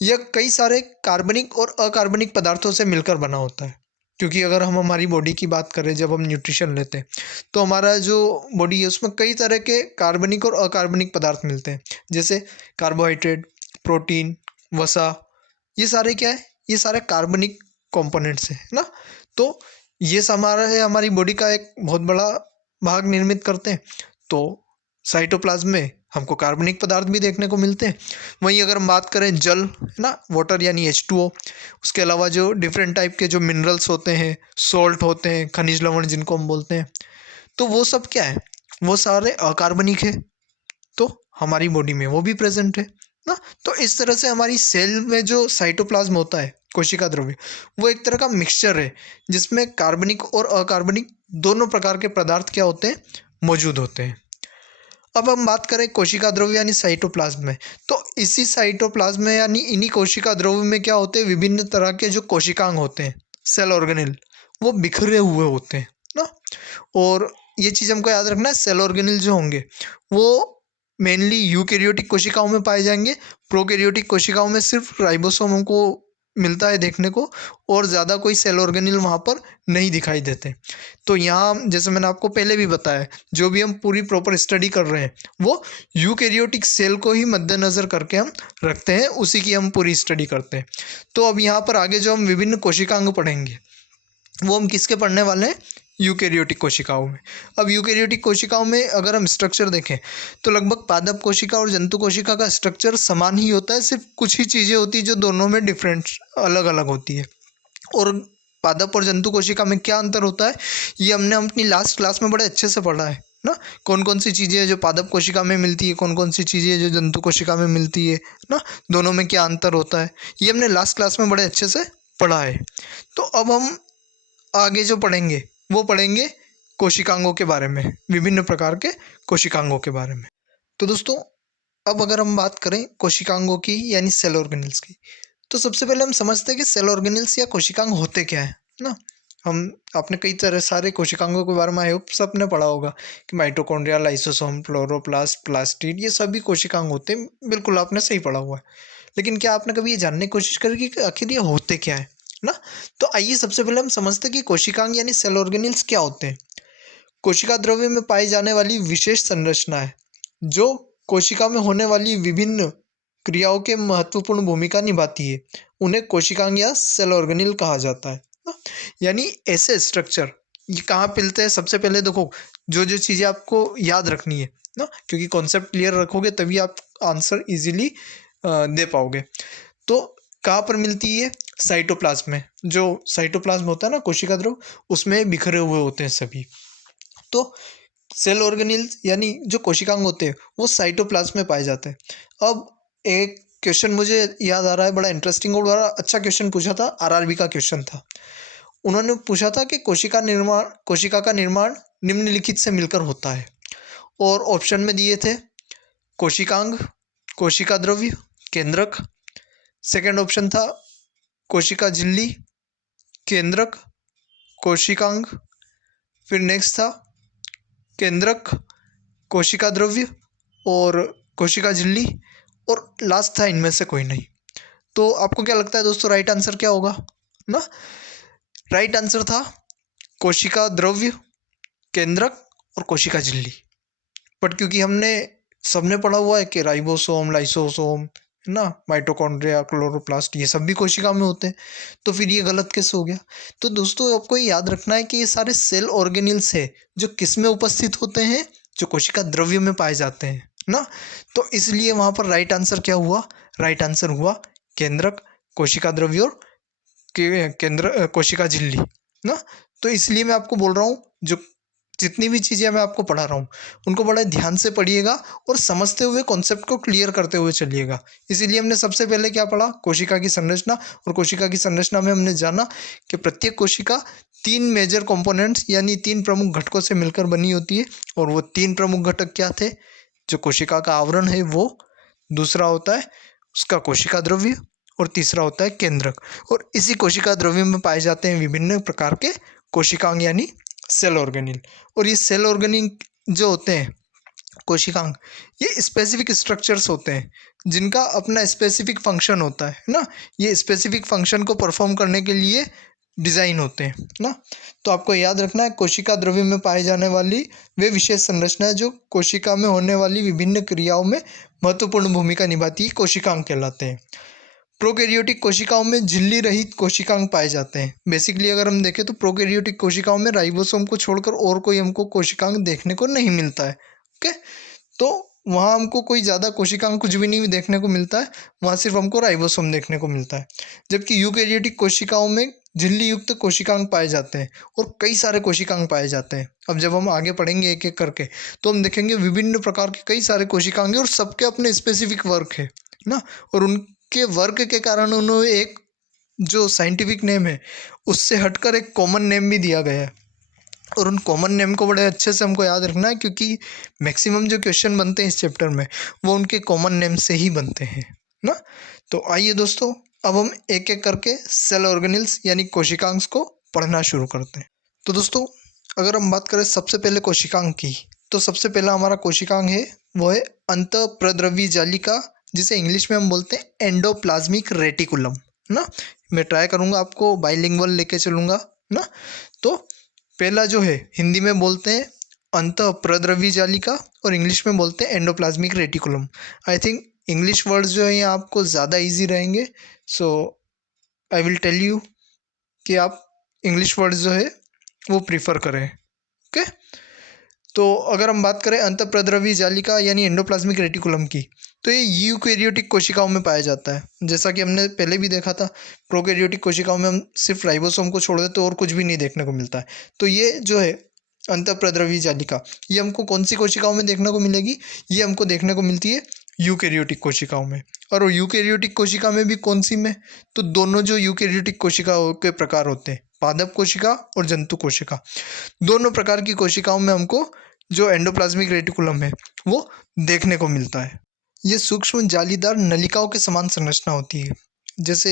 यह कई सारे कार्बनिक और अकार्बनिक पदार्थों से मिलकर बना होता है, क्योंकि अगर हम हमारी बॉडी की बात करें, जब हम न्यूट्रिशन लेते हैं तो हमारा जो बॉडी है उसमें कई तरह के कार्बनिक और अकार्बनिक पदार्थ मिलते हैं, जैसे कार्बोहाइड्रेट, प्रोटीन, वसा, ये सारे क्या है, ये सारे कार्बनिक कंपोनेंट्स हैं ना। तो ये हमारा है, हमारी बॉडी का एक बहुत बड़ा भाग निर्मित करते हैं। तो साइटोप्लाज्म में हमको कार्बनिक पदार्थ भी देखने को मिलते हैं। वहीं अगर हम बात करें जल, है ना, वाटर यानी H2O, उसके अलावा जो डिफरेंट टाइप के जो मिनरल्स होते हैं, सॉल्ट होते हैं, खनिज लवण जिनको हम बोलते हैं, तो वो सब क्या है, वो सारे अकार्बनिक है, तो हमारी बॉडी में वो भी प्रेजेंट है ना। तो इस तरह से हमारी सेल में जो साइटोप्लाज्म होता है, कोशिका द्रव्य, वो एक तरह का मिक्सचर है जिसमें कार्बनिक और अकार्बनिक दोनों प्रकार के पदार्थ क्या होते हैं, मौजूद होते हैं। अब हम बात करें कोशिका द्रव्य यानी साइटोप्लाज्म में, तो इसी साइटोप्लाज्म में यानी इन्हीं कोशिका द्रव्य में क्या होते हैं, विभिन्न तरह के जो कोशिकांग होते हैं, सेल ऑर्गेनेल, वो बिखरे हुए होते हैं ना। और ये चीज़ हमको याद रखना है, सेल ऑर्गेनेल जो होंगे वो मेनली यूकेरियोटिक कोशिकाओं में पाए जाएंगे। प्रोकैरियोटिक कोशिकाओं में सिर्फ राइबोसोम हमको मिलता है देखने को, और ज़्यादा कोई सेल ऑर्गेनेल वहाँ पर नहीं दिखाई देते। तो यहाँ जैसे मैंने आपको पहले भी बताया, जो भी हम पूरी प्रॉपर स्टडी कर रहे हैं वो यूकेरियोटिक सेल को ही मद्देनज़र करके हम रखते हैं, उसी की हम पूरी स्टडी करते हैं। तो अब यहाँ पर आगे जो हम विभिन्न कोशिकांग पढ़ेंगे वो हम किसके पढ़ने वाले हैं, यूकेरियोटिक कोशिकाओं में। अब यूकेरियोटिक कोशिकाओं में अगर हम स्ट्रक्चर देखें तो लगभग पादप कोशिका और जंतु कोशिका का स्ट्रक्चर समान ही होता है, सिर्फ कुछ ही चीज़ें होती है जो दोनों में डिफरेंट अलग अलग होती है। और पादप और जंतु कोशिका में क्या अंतर होता है, ये हमने अपनी लास्ट क्लास में बड़े अच्छे से पढ़ा है ना। कौन कौन सी चीज़ें जो पादप कोशिका में मिलती है, कौन कौन सी चीज़ें जो जंतु कोशिका में मिलती है ना, दोनों में क्या अंतर होता है, ये हमने लास्ट क्लास में बड़े अच्छे से पढ़ा है। तो अब हम आगे जो पढ़ेंगे वो पढ़ेंगे कोशिकांगों के बारे में, विभिन्न प्रकार के कोशिकांगों के बारे में। तो दोस्तों, अब अगर हम बात करें कोशिकांगों की यानी सेल ऑर्गेनल्स की, तो सबसे पहले हम समझते हैं कि सेल ऑर्गेनल्स या कोशिकांग होते क्या है ना। हम आपने कई तरह सारे कोशिकांगों के बारे में आई होप सबने पढ़ा होगा कि माइटोकॉन्ड्रिया, लाइसोसोम, क्लोरोप्लास्ट, प्लास्टिड, ये सभी कोशिकांग होते हैं। बिल्कुल आपने सही पढ़ा हुआ है। लेकिन क्या आपने कभी ये जानने की कोशिश करी कि आखिर ये होते क्या है ना। तो आइए सबसे पहले हम समझते हैं कि कोशिकांग यानी सेल ऑर्गेनल्स क्या होते हैं। कोशिका द्रव्य में पाई जाने वाली विशेष संरचना है जो कोशिका में होने वाली विभिन्न क्रियाओं के महत्वपूर्ण भूमिका निभाती है। उन्हें कोशिकांग या सेल ऑर्गेनेल कहा जाता है ना? यानी ऐसे स्ट्रक्चर ये कहाँ मिलते हैं, सबसे पहले देखो जो जो चीज़ें आपको याद रखनी है ना, क्योंकि कॉन्सेप्ट क्लियर रखोगे तभी आप आंसर इजीली दे पाओगे। तो कहाँ पर मिलती है, साइटोप्लाज्म में। जो साइटोप्लाज्म होता है ना कोशिका द्रव, उसमें बिखरे हुए होते हैं सभी। तो सेल ऑर्गेनेल्स यानी जो कोशिकांग होते हैं वो साइटोप्लाज्म में पाए जाते हैं। अब एक क्वेश्चन मुझे याद आ रहा है, बड़ा इंटरेस्टिंग और बड़ा अच्छा क्वेश्चन पूछा था, आरआरबी का क्वेश्चन था। उन्होंने पूछा था कि कोशिका का निर्माण निम्नलिखित से मिलकर होता है, और ऑप्शन में दिए थे कोशिकांग, कोशिका द्रव्य, केंद्रक। सेकंड ऑप्शन था कोशिका झिल्ली, केंद्रक, कोशिकांग। फिर नेक्स्ट था केंद्रक, कोशिका द्रव्य और कोशिका झिल्ली, और लास्ट था इनमें से कोई नहीं। तो आपको क्या लगता है दोस्तों, राइट आंसर क्या होगा ना। राइट आंसर था कोशिका द्रव्य, केंद्रक और कोशिका झिल्ली। बट क्योंकि हमने सबने पढ़ा हुआ है कि राइबोसोम, लाइसोसोम है ना, माइटोकॉन्ड्रिया, क्लोरोप्लास्ट, ये सब भी कोशिका में होते हैं, तो फिर ये गलत कैसे हो गया। तो दोस्तों आपको ये याद रखना है कि ये सारे सेल ऑर्गेनेल्स है जो किस में उपस्थित होते हैं, जो कोशिका द्रव्य में पाए जाते हैं ना। तो इसलिए वहाँ पर राइट आंसर क्या हुआ, राइट आंसर हुआ केंद्रक, कोशिका द्रव्य और केंद्र कोशिका झिल्ली ना। तो इसलिए मैं आपको बोल रहा हूँ, जो जितनी भी चीज़ें मैं आपको पढ़ा रहा हूँ उनको बड़े ध्यान से पढ़िएगा और समझते हुए कॉन्सेप्ट को क्लियर करते हुए चलिएगा। इसीलिए हमने सबसे पहले क्या पढ़ा, कोशिका की संरचना, और कोशिका की संरचना में हमने जाना कि प्रत्येक कोशिका 3 मेजर कंपोनेंट्स यानी 3 प्रमुख घटकों से मिलकर बनी होती है। और वो 3 प्रमुख घटक क्या थे, जो कोशिका का आवरण है वो, दूसरा होता है उसका कोशिका द्रव्य, और तीसरा होता है केंद्रक। और इसी कोशिका द्रव्य में पाए जाते हैं विभिन्न प्रकार के कोशिकांग यानी सेल ऑर्गेनेल। और ये सेल ऑर्गेनेल जो होते हैं कोशिकांग, ये स्पेसिफिक स्ट्रक्चर्स होते हैं जिनका अपना स्पेसिफिक फंक्शन होता है ना। ये स्पेसिफिक फंक्शन को परफॉर्म करने के लिए डिज़ाइन होते हैं ना। तो आपको याद रखना है, कोशिका द्रव्य में पाई जाने वाली वे विशेष संरचनाएं जो कोशिका में होने वाली विभिन्न क्रियाओं में महत्वपूर्ण भूमिका निभाती है, कोशिकांग कहलाते हैं। प्रोकैरियोटिक कोशिकाओं में झिल्ली रहित कोशिकांग पाए जाते हैं। बेसिकली अगर हम देखें तो प्रोकैरियोटिक कोशिकाओं में राइबोसोम को छोड़कर और कोई हमको कोशिकांग देखने को नहीं मिलता है। ओके, तो वहाँ हमको कोई ज़्यादा कोशिकांग कुछ भी नहीं देखने को मिलता है, वहाँ सिर्फ हमको राइबोसोम देखने को मिलता है। जबकि यूकैरियोटिक कोशिकाओं में झिल्ली युक्त कोशिकांग पाए जाते हैं और कई सारे कोशिकांग पाए जाते हैं। अब जब हम आगे पढ़ेंगे एक एक करके तो हम देखेंगे विभिन्न प्रकार के कई सारे कोशिकांग हैं और सबके अपने स्पेसिफिक वर्क है ना। और उनके वर्क के कारण उन्होंने एक जो साइंटिफिक नेम है उससे हटकर एक कॉमन नेम भी दिया गया है। और उन कॉमन नेम को बड़े अच्छे से हमको याद रखना है, क्योंकि मैक्सिमम जो क्वेश्चन बनते हैं इस चैप्टर में वो उनके कॉमन नेम से ही बनते हैं ना। तो आइए दोस्तों, अब हम एक एक करके सेल ऑर्गेनिल्स यानी कोशिकांग को पढ़ना शुरू करते हैं। तो दोस्तों, अगर हम बात करें सबसे पहले कोशिकांग की, तो सबसे पहला हमारा कोशिकांग है वो है अंतःप्रद्रवी जालिका, जिसे इंग्लिश में हम बोलते हैं एंडोप्लाज्मिक रेटिकुलम ना। मैं ट्राई करूँगा आपको बाइलिंगुअल लेके चलूँगा ना। तो पहला जो है हिंदी में बोलते हैं अंतःप्रद्रवी जालिका और इंग्लिश में बोलते हैं endoplasmic reticulum. I think English words जो है ये आपको ज़्यादा इजी रहेंगे, सो आई विल टेल यू कि आप इंग्लिश वर्ड्स जो है वो प्रीफर करें। ओके, तो अगर हम बात करें अंतःप्रद्रवी जालिका यानी एंडोप्लाज्मिक रेटिकुलम की, तो ये यूकैरियोटिक कोशिकाओं में पाया जाता है। जैसा कि हमने पहले भी देखा था, प्रोकैरियोटिक कोशिकाओं में हम सिर्फ राइबोसोम को छोड़ देते और कुछ भी नहीं देखने को मिलता है। तो ये जो है अंतःप्रद्रवी जालिका, ये हमको कौन सी कोशिकाओं में देखने को मिलेगी? ये हमको देखने को मिलती है यूकैरियोटिक कोशिकाओं में। और वो यूकैरियोटिक कोशिका में भी कौन सी में? तो दोनों जो यूकैरियोटिक कोशिकाओं के प्रकार होते हैं, पादप कोशिका और जंतु कोशिका, दोनों प्रकार की कोशिकाओं में हमको जो एंडोप्लाज्मिक रेटिकुलम है वो देखने को मिलता है। ये सूक्ष्म जालीदार नलिकाओं के समान संरचना होती है। जैसे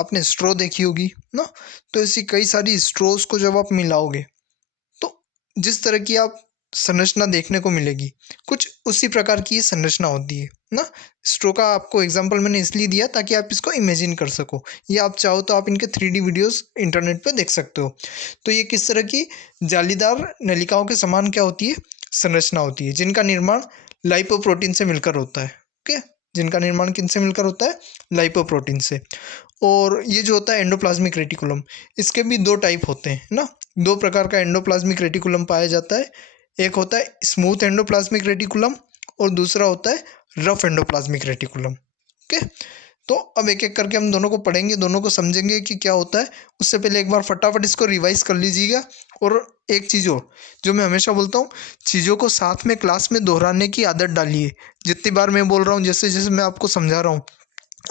आपने स्ट्रॉ देखी होगी ना, तो ऐसी कई सारी स्ट्रॉस को जब आप मिलाओगे तो जिस तरह की आप संरचना देखने को मिलेगी, कुछ उसी प्रकार की ये संरचना होती है ना। स्ट्रो का आपको एग्जांपल मैंने इसलिए दिया ताकि आप इसको इमेजिन कर सको, या आप चाहो तो आप इनके 3D वीडियोस इंटरनेट पर देख सकते हो। तो ये किस तरह की जालीदार नलिकाओं के समान क्या होती है? संरचना होती है, जिनका निर्माण लाइपोप्रोटीन से मिलकर होता है। ओके, जिनका निर्माण किन से मिलकर होता है? लाइपोप्रोटीन से। और ये जो होता है एंडोप्लाज्मिक रेटिकुलम, इसके भी दो टाइप होते हैं ना। दो प्रकार का एंडोप्लाज्मिक रेटिकुलम पाया जाता है। एक होता है स्मूथ एंडोप्लाज्मिक रेटिकुलम और दूसरा होता है रफ एंडोप्लाज्मिक रेटिकुलम। ओके, तो अब एक एक करके हम दोनों को पढ़ेंगे, दोनों को समझेंगे कि क्या होता है। उससे पहले एक बार फटाफट इसको रिवाइज कर लीजिएगा। और एक चीज़ और जो मैं हमेशा बोलता हूँ, चीज़ों को साथ में क्लास में दोहराने की आदत डालिए। जितनी बार मैं बोल रहा हूँ, जैसे जैसे मैं आपको समझा रहा हूँ,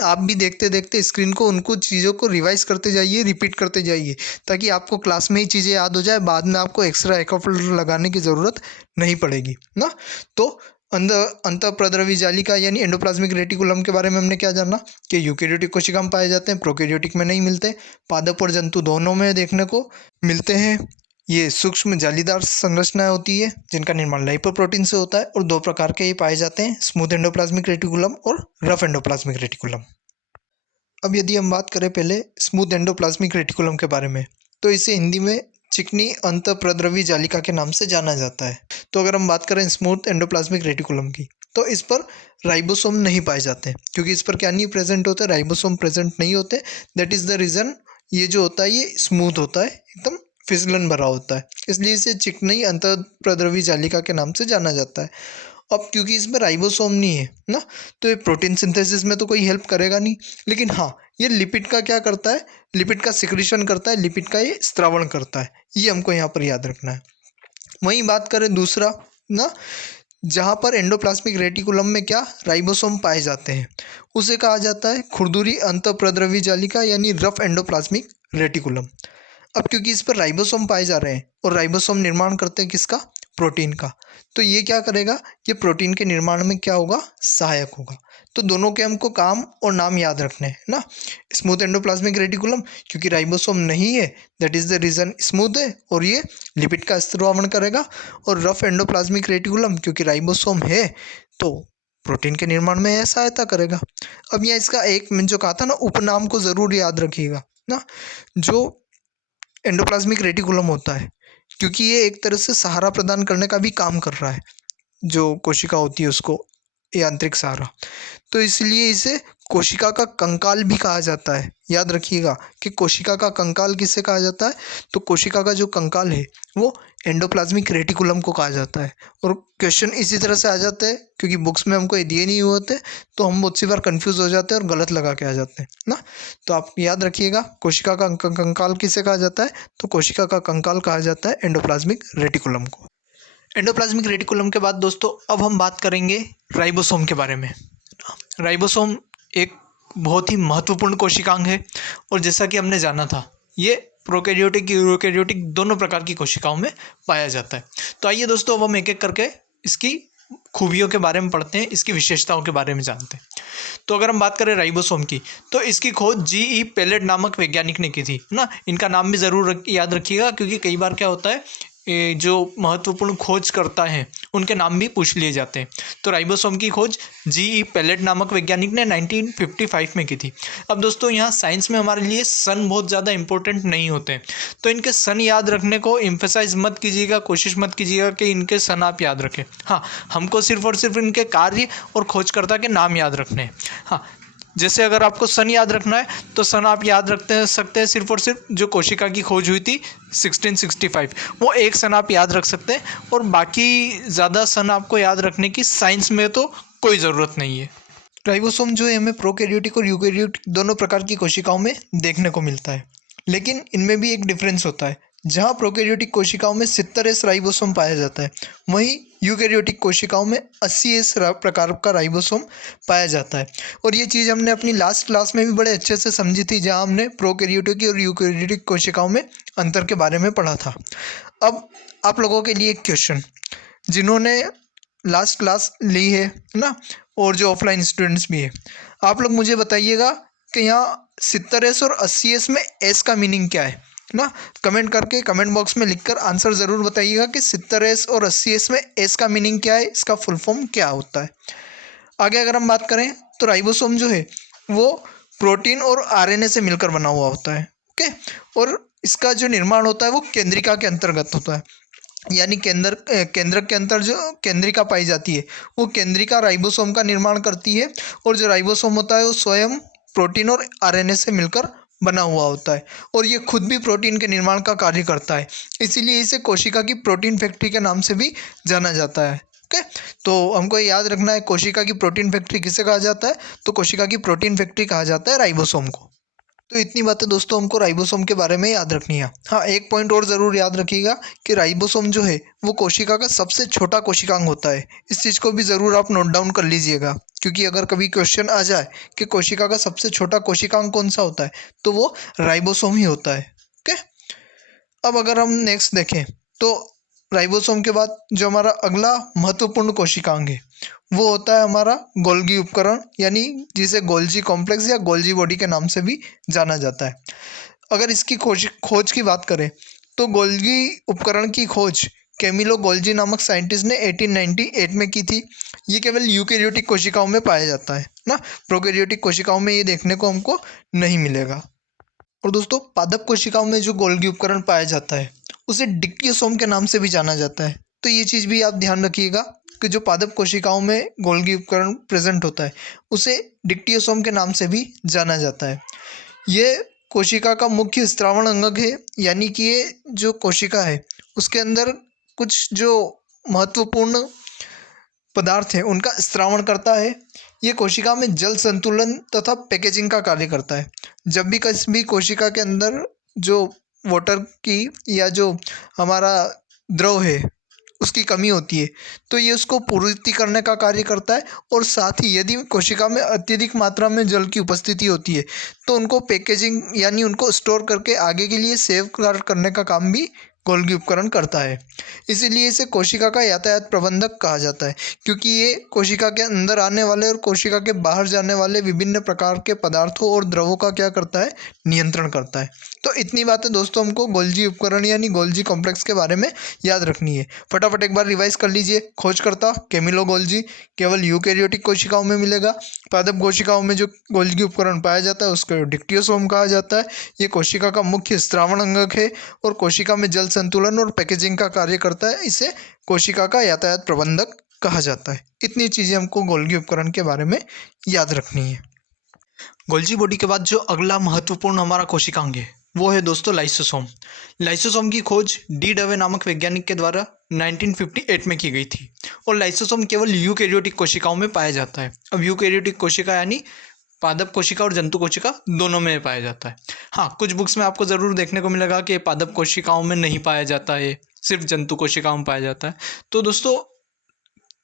आप भी देखते देखते स्क्रीन को उनको चीज़ों को रिवाइज करते जाइए, रिपीट करते जाइए, ताकि आपको क्लास में ही चीज़ें याद हो जाए, बाद में आपको एक्स्ट्रा एफर्ट लगाने की ज़रूरत नहीं पड़ेगी ना। तो अंतःप्रद्रवी जालिका यानी एंडोप्लाज्मिक रेटिकुलम के बारे में हमने क्या जाना कि यूकैरियोटिक कोशिका में पाए जाते हैं, प्रोकैरियोटिक में नहीं मिलते, पादप और जंतु दोनों में देखने को मिलते हैं। ये सूक्ष्म जालीदार संरचनाएं होती है जिनका निर्माण लाइपोप्रोटीन से होता है, और दो प्रकार के ये पाए जाते हैं, स्मूथ एंडोप्लाज्मिक रेटिकुलम और रफ एंडोप्लाज्मिक रेटिकुलम। अब यदि हम बात करें पहले स्मूथ एंडोप्लाज्मिक रेटिकुलम के बारे में, तो इसे हिंदी में चिकनी अंतःप्रद्रवी जालिका के नाम से जाना जाता है। तो अगर हम बात करें स्मूथ एंडोप्लाज्मिक रेटिकुलम की, तो इस पर राइबोसोम नहीं पाए जाते, क्योंकि इस पर क्या नहीं प्रेजेंट होते? राइबोसोम प्रेजेंट नहीं होते। दैट इज़ द रीज़न ये जो होता है ये स्मूथ होता है, एकदम फिसलन भरा होता है, इसलिए इसे चिकनी अंतःप्रद्रवी जालिका के नाम से जाना जाता है। अब क्योंकि इसमें राइबोसोम नहीं है ना, तो ये प्रोटीन सिंथेसिस में तो कोई हेल्प करेगा नहीं, लेकिन हाँ, ये लिपिड का क्या करता है? लिपिड का सिक्रीशन करता है, लिपिड का ये स्त्रावण करता है। ये हमको यहाँ पर याद रखना है। वहीं बात करें दूसरा ना, जहाँ पर एंडोप्लाज्मिक रेटिकुलम में क्या राइबोसोम पाए जाते हैं, उसे कहा जाता है खुरदुरी अंतःप्रद्रवी जालिका यानी रफ एंडोप्लाज्मिक रेटिकुलम। अब क्योंकि इस पर राइबोसोम पाए जा रहे हैं और राइबोसोम निर्माण करते हैं किसका? प्रोटीन का। तो ये क्या करेगा? ये प्रोटीन के निर्माण में क्या होगा? सहायक होगा। तो दोनों के हमको काम और नाम याद रखने हैं ना। स्मूथ एंडोप्लाज्मिक रेटिकुलम क्योंकि राइबोसोम नहीं है, that is the reason smooth है और ये लिपिड का स्त्रावण करेगा। और रफ एंडोप्लाज्मिक रेटिकुलम क्योंकि राइबोसोम है तो प्रोटीन के निर्माण में यह सहायता करेगा। अब यहाँ इसका एक मैंने जो कहा था ना, उपनाम को जरूर याद रखिएगा ना। जो एंडोप्लाज्मिक रेटिकुलम होता है, क्योंकि ये एक तरह से सहारा प्रदान करने का भी काम कर रहा है, जो कोशिका होती है उसको यांत्रिक सहारा, तो इसलिए इसे कोशिका का कंकाल भी कहा जाता है। याद रखिएगा कि कोशिका का कंकाल किसे कहा जाता है? तो कोशिका का जो कंकाल है वो एंडोप्लाज्मिक रेटिकुलम को कहा जाता है। और क्वेश्चन इसी तरह से आ जाते हैं, क्योंकि बुक्स में हमको ये दिए नहीं हुए होते, तो हम बहुत सी बार कंफ्यूज हो जाते हैं और गलत लगा के आ जाते हैं ना। तो आप याद रखिएगा कोशिका का कंकाल किसे कहा जाता है? तो कोशिका का कंकाल कहा जाता है एंडोप्लाज्मिक रेटिकुलम को। एंडोप्लाज्मिक रेटिकुलम के बाद दोस्तों अब हम बात करेंगे राइबोसोम के बारे में। राइबोसोम एक बहुत ही महत्वपूर्ण कोशिकांग है और जैसा कि हमने जाना था ये प्रोकैरियोटिक यूरोकैरियोटिक दोनों प्रकार की कोशिकाओं में पाया जाता है। तो आइए दोस्तों, अब हम एक एक करके इसकी खूबियों के बारे में पढ़ते हैं, इसकी विशेषताओं के बारे में जानते हैं। तो अगर हम बात करें राइबोसोम की, तो इसकी खोज जी.ई. पेलेट नामक वैज्ञानिक ने की थी, है ना। इनका नाम भी ज़रूर याद रखिएगा, क्योंकि कई बार क्या होता है जो महत्वपूर्ण खोज करता है उनके नाम भी पूछ लिए जाते हैं। तो राइबोसोम की खोज जी.ई. पेलेट नामक वैज्ञानिक ने 1955 में की थी। अब दोस्तों यहाँ साइंस में हमारे लिए सन बहुत ज़्यादा इंपॉर्टेंट नहीं होते हैं, तो इनके सन याद रखने को एम्फेसाइज मत कीजिएगा, कोशिश मत कीजिएगा कि इनके सन आप याद रखें। हाँ, हमको सिर्फ और सिर्फ इनके कार्य और खोजकर्ता के नाम याद रखने हैं। हाँ, जैसे अगर आपको सन याद रखना है तो सन आप याद रखते सकते हैं सिर्फ और सिर्फ जो कोशिका की खोज हुई थी 1665, वो एक सन आप याद रख सकते हैं, और बाकी ज़्यादा सन आपको याद रखने की साइंस में तो कोई ज़रूरत नहीं है। राइबोसोम जो है हमें प्रोकैरियोटिक और यूकैरियोटिक दोनों प्रकार की कोशिकाओं में देखने को मिलता है, लेकिन इनमें भी एक डिफरेंस होता है। जहाँ प्रोकैरियोटिक कोशिकाओं में 70S राइबोसोम पाया जाता है, वहीं यूकैरियोटिक कोशिकाओं में 80S प्रकार का राइबोसोम पाया जाता है। और ये चीज़ हमने अपनी लास्ट क्लास में भी बड़े अच्छे से समझी थी, जहाँ हमने प्रोकैरियोटिक और यूकैरियोटिक कोशिकाओं में अंतर के बारे में पढ़ा था। अब आप लोगों के लिए एक क्वेश्चन, जिन्होंने लास्ट क्लास ली है ना, और जो ऑफलाइन स्टूडेंट्स भी है, आप लोग मुझे बताइएगा कि यहाँ 70S और 80S में एस का मीनिंग क्या है ना। कमेंट करके कमेंट बॉक्स में लिखकर आंसर ज़रूर बताइएगा कि 70S और 80S में एस का मीनिंग क्या है, इसका फुल फॉर्म क्या होता है। आगे अगर हम बात करें तो राइबोसोम जो है वो प्रोटीन और आरएनए से मिलकर बना हुआ होता है। ओके, और इसका जो निर्माण होता है वो केंद्रिका के अंतर्गत होता है, यानी केंद्रक के अंतर जो केंद्रिका पाई जाती है वो केंद्रिका राइबोसोम का निर्माण करती है, और जो राइबोसोम होता है वो स्वयं प्रोटीन और आरएनए से मिलकर बना हुआ होता है, और ये खुद भी प्रोटीन के निर्माण का कार्य करता है। इसीलिए इसे कोशिका की प्रोटीन फैक्ट्री के नाम से भी जाना जाता है। ओके, तो हमको ये याद रखना है कोशिका की प्रोटीन फैक्ट्री किसे कहा जाता है, तो कोशिका की प्रोटीन फैक्ट्री कहा जाता है राइबोसोम को। तो इतनी बातें दोस्तों हमको राइबोसोम के बारे में याद रखनी है। हाँ, एक पॉइंट और ज़रूर याद रखिएगा कि राइबोसोम जो है वो कोशिका का सबसे छोटा कोशिकांग होता है। इस चीज़ को भी ज़रूर आप नोट डाउन कर लीजिएगा, क्योंकि अगर कभी क्वेश्चन आ जाए कि कोशिका का सबसे छोटा कोशिकांग कौन सा होता है, तो वो राइबोसोम ही होता है। ओके, अब अगर हम नेक्स्ट देखें तो राइबोसोम के बाद जो हमारा अगला महत्वपूर्ण कोशिकांग है वो होता है हमारा गोल्गी उपकरण, यानी जिसे गोल्जी कॉम्प्लेक्स या गोल्जी बॉडी के नाम से भी जाना जाता है। अगर इसकी खोज की बात करें तो गोल्गी उपकरण की खोज कैमिलो गोल्जी नामक साइंटिस्ट ने 1898 में की थी। ये केवल यूकैरियोटिक कोशिकाओं में पाया जाता है ना, प्रोकैरियोटिक कोशिकाओं में ये देखने को हमको नहीं मिलेगा। और दोस्तों, पादप कोशिकाओं में जो गोल्गी उपकरण पाया जाता है उसे डिक्टियोसोम के नाम से भी जाना जाता है। तो ये चीज़ भी आप ध्यान रखिएगा कि जो पादप कोशिकाओं में गोल्गी उपकरण प्रेजेंट होता है उसे डिक्टियोसोम के नाम से भी जाना जाता है। ये कोशिका का मुख्य स्त्रावण अंग है, यानी कि ये जो कोशिका है उसके अंदर कुछ जो महत्वपूर्ण पदार्थ हैं उनका स्त्रावण करता है। ये कोशिका में जल संतुलन तथा पैकेजिंग का कार्य करता है। जब भी किसी भी कोशिका के अंदर जो वाटर की या जो हमारा द्रव है उसकी कमी होती है तो ये उसको पूर्ति करने का कार्य करता है, और साथ ही यदि कोशिका में अत्यधिक मात्रा में जल की उपस्थिति होती है तो उनको पैकेजिंग यानी उनको स्टोर करके आगे के लिए सेव करने का काम भी गोल्गी उपकरण करता है। इसीलिए इसे कोशिका का यातायात प्रबंधक कहा जाता है, क्योंकि ये कोशिका के अंदर आने वाले और कोशिका के बाहर जाने वाले विभिन्न प्रकार के पदार्थों और द्रवों का क्या करता है, नियंत्रण करता है। तो इतनी बातें दोस्तों हमको गोल्जी उपकरण यानी गोल्जी कॉम्प्लेक्स के बारे में याद रखनी है। फटाफट एक बार रिवाइज कर लीजिए। खोजकर्ता कैमिलो गोल्जी केवल यूकैरियोटिक कोशिकाओं में मिलेगा। पादप कोशिकाओं में जो गोल्गी उपकरण पाया जाता है उसको डिक्टियोसोम कहा जाता है। ये कोशिका का मुख्य स्त्रावण अंग है और कोशिका में जल संतुलन और पैकेजिंग का कार्य करता है। इसे कोशिका का यातायात प्रबंधक कहा जाता है। इतनी चीज़ें हमको गोल्गी उपकरण के बारे में याद रखनी है। गोल्जी बॉडी के बाद जो अगला महत्वपूर्ण हमारा कोशिकांग है वो है दोस्तों लाइसोसोम। लाइसोसोम की खोज डी डवे नामक वैज्ञानिक के द्वारा 1958 में की गई थी, और लाइसोसोम केवल यूकैरियोटिक कोशिकाओं में पाया जाता है। अब यूकैरियोटिक कोशिका यानी पादप कोशिका और जंतु कोशिका दोनों में पाया जाता है। हाँ, कुछ बुक्स में आपको ज़रूर देखने को मिलेगा कि पादप कोशिकाओं में नहीं पाया जाता है, सिर्फ जंतु कोशिकाओं में पाया जाता है। तो दोस्तों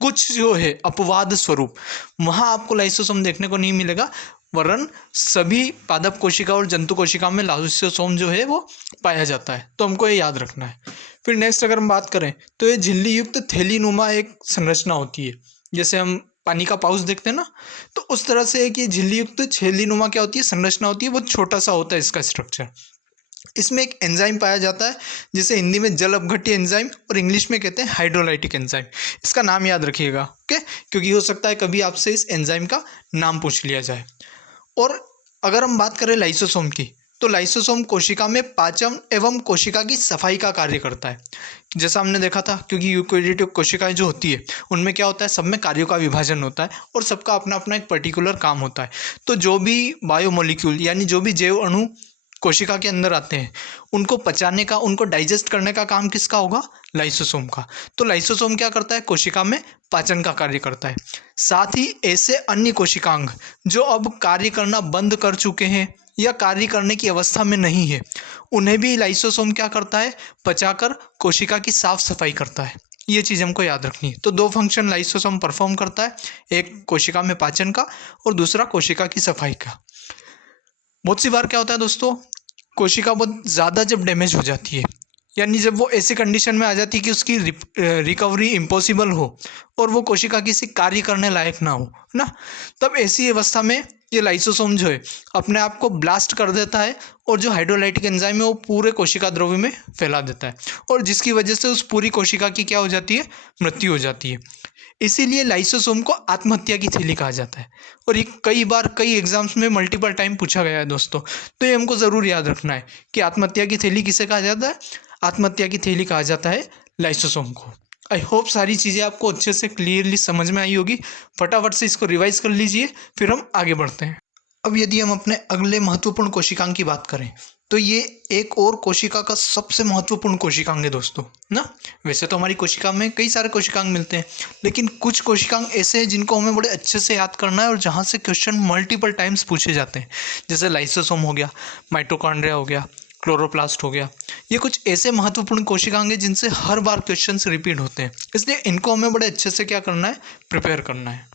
कुछ जो है अपवाद स्वरूप वहाँ आपको लाइसोसोम देखने को नहीं मिलेगा, वरन सभी पादप कोशिका और जंतु कोशिका में लाइसोसोम जो है वो पाया जाता है। तो हमको ये याद रखना है। फिर नेक्स्ट अगर हम बात करें तो ये झिल्ली युक्त थैलीनुमा एक संरचना होती है। जैसे हम पानी का पाउच देखते हैं ना, तो उस तरह से एक ये झिल्ली युक्त थैलीनुमा क्या होती है, संरचना होती है। बहुत छोटा सा होता है इसका स्ट्रक्चर। इसमें एक एंजाइम पाया जाता है जिसे हिंदी में जल अपघट्य एंजाइम और इंग्लिश में कहते हैं हाइड्रोलाइटिक एंजाइम। इसका नाम याद रखिएगा, ओके, क्योंकि हो सकता है कभी आपसे इस एंजाइम का नाम पूछ लिया जाए। और अगर हम बात करें लाइसोसोम की, तो लाइसोसोम कोशिका में पाचन एवं कोशिका की सफाई का कार्य करता है। जैसा हमने देखा था, क्योंकि यूकेरियोटिक कोशिकाएं जो होती है उनमें क्या होता है, सब में कार्यों का विभाजन होता है और सबका अपना अपना एक पर्टिकुलर काम होता है। तो जो भी बायोमोलिक्यूल यानी जो भी जैव अणु कोशिका के अंदर आते हैं, उनको पचाने का, उनको डाइजेस्ट करने का काम किसका होगा, लाइसोसोम का। तो लाइसोसोम क्या करता है, कोशिका में पाचन का कार्य करता है। साथ ही ऐसे अन्य कोशिकांग जो अब कार्य करना बंद कर चुके हैं या कार्य करने की अवस्था में नहीं है, उन्हें भी लाइसोसोम क्या करता है, पचाकर कोशिका की साफ सफाई करता है। ये चीज़ हमको याद रखनी है। तो दो फंक्शन लाइसोसोम परफॉर्म करता है, एक कोशिका में पाचन का और दूसरा कोशिका की सफाई का। बहुत सी बार क्या होता है दोस्तों, कोशिका बहुत ज़्यादा जब डैमेज हो जाती है, यानी जब वो ऐसी कंडीशन में आ जाती है कि उसकी रिकवरी इम्पॉसिबल हो और वो कोशिका किसी कार्य करने लायक ना हो ना, तब ऐसी अवस्था में ये लाइसोसोम जो है अपने आप को ब्लास्ट कर देता है और जो हाइड्रोलाइटिक एंजाइम है वो पूरे कोशिका द्रव्य में फैला देता है, और जिसकी वजह से उस पूरी कोशिका की क्या हो जाती है, मृत्यु हो जाती है। इसीलिए लाइसोसोम को आत्महत्या की थैली कहा जाता है, और ये कई बार कई एग्जाम्स में मल्टीपल टाइम पूछा गया है दोस्तों। तो ये हमको ज़रूर याद रखना है कि आत्महत्या की थैली किसे कहा जाता है, आत्महत्या की थैली कहा जाता है लाइसोसोम को। आई होप सारी चीज़ें आपको अच्छे से क्लियरली समझ में आई होगी। फटाफट से इसको रिवाइज कर लीजिए, फिर हम आगे बढ़ते हैं। अब यदि हम अपने अगले महत्वपूर्ण कोशिकांग की बात करें, तो ये एक और कोशिका का सबसे महत्वपूर्ण कोशिकांग है दोस्तों ना। वैसे तो हमारी कोशिका में कई सारे कोशिकांग मिलते हैं, लेकिन कुछ कोशिकांग ऐसे हैं जिनको हमें बड़े अच्छे से याद करना है और जहाँ से क्वेश्चन मल्टीपल टाइम्स पूछे जाते हैं। जैसे लाइसोसोम हो गया, माइटोकॉन्ड्रिया हो गया, क्लोरोप्लास्ट हो गया। ये कुछ ऐसे महत्वपूर्ण कोशिकांग हैं जिनसे हर बार क्वेश्चन रिपीट होते हैं, इसलिए इनको हमें बड़े अच्छे से क्या करना है, प्रिपेयर करना है।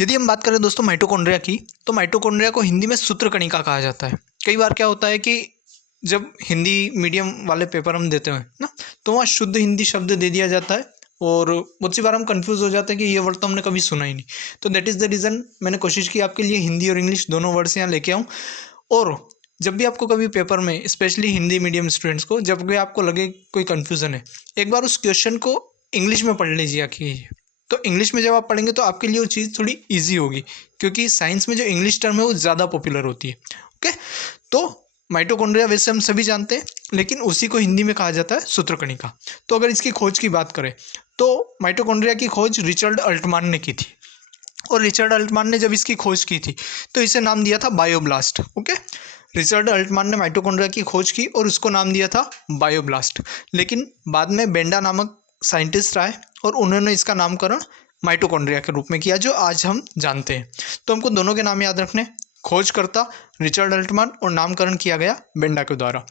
यदि हम बात करें दोस्तों माइटोकॉन्ड्रिया की, तो माइटोकॉन्ड्रिया को हिंदी में सूत्रकणिका कहा जाता है। कई बार क्या होता है कि जब हिंदी मीडियम वाले पेपर हम देते हैं ना, तो वहाँ शुद्ध हिंदी शब्द दे दिया जाता है और बहुत सी बार हम कंफ्यूज हो जाते हैं कि ये वर्ड तो हमने कभी सुना ही नहीं। तो दैट इज़ द रीज़न मैंने कोशिश की आपके लिए हिंदी और इंग्लिश दोनों वर्ड्स यहाँ लेके आऊँ। और जब भी आपको कभी पेपर में, स्पेशली हिंदी मीडियम स्टूडेंट्स को, जब भी आपको लगे कोई कन्फ्यूज़न है, एक बार उस क्वेश्चन को इंग्लिश में पढ़ लीजिए कि तो इंग्लिश में जब आप पढ़ेंगे तो आपके लिए वो चीज़ थोड़ी ईजी होगी, क्योंकि साइंस में जो इंग्लिश टर्म है वो ज़्यादा पॉपुलर होती है। ओके, तो माइटोकॉन्ड्रिया वैसे हम सभी जानते हैं, लेकिन उसी को हिंदी में कहा जाता है सूत्रकणिका। तो अगर इसकी खोज की बात करें तो माइटोकॉन्ड्रिया की खोज रिचर्ड अल्टमान ने की थी, और रिचर्ड अल्टमान ने जब इसकी खोज की थी तो इसे नाम दिया था बायोब्लास्ट। ओके, रिचर्ड अल्टमान ने माइटोकॉन्ड्रिया की खोज की और उसको नाम दिया था बायोब्लास्ट। लेकिन बाद में बेंडा नामक साइंटिस्ट आए और उन्होंने इसका नामकरण माइटोकॉन्ड्रिया के रूप में किया, जो आज हम जानते हैं। तो हमको दोनों के नाम याद रखने, खोजकर्ता रिचर्ड अल्टमान और नामकरण किया गया बेंडा के द्वारा।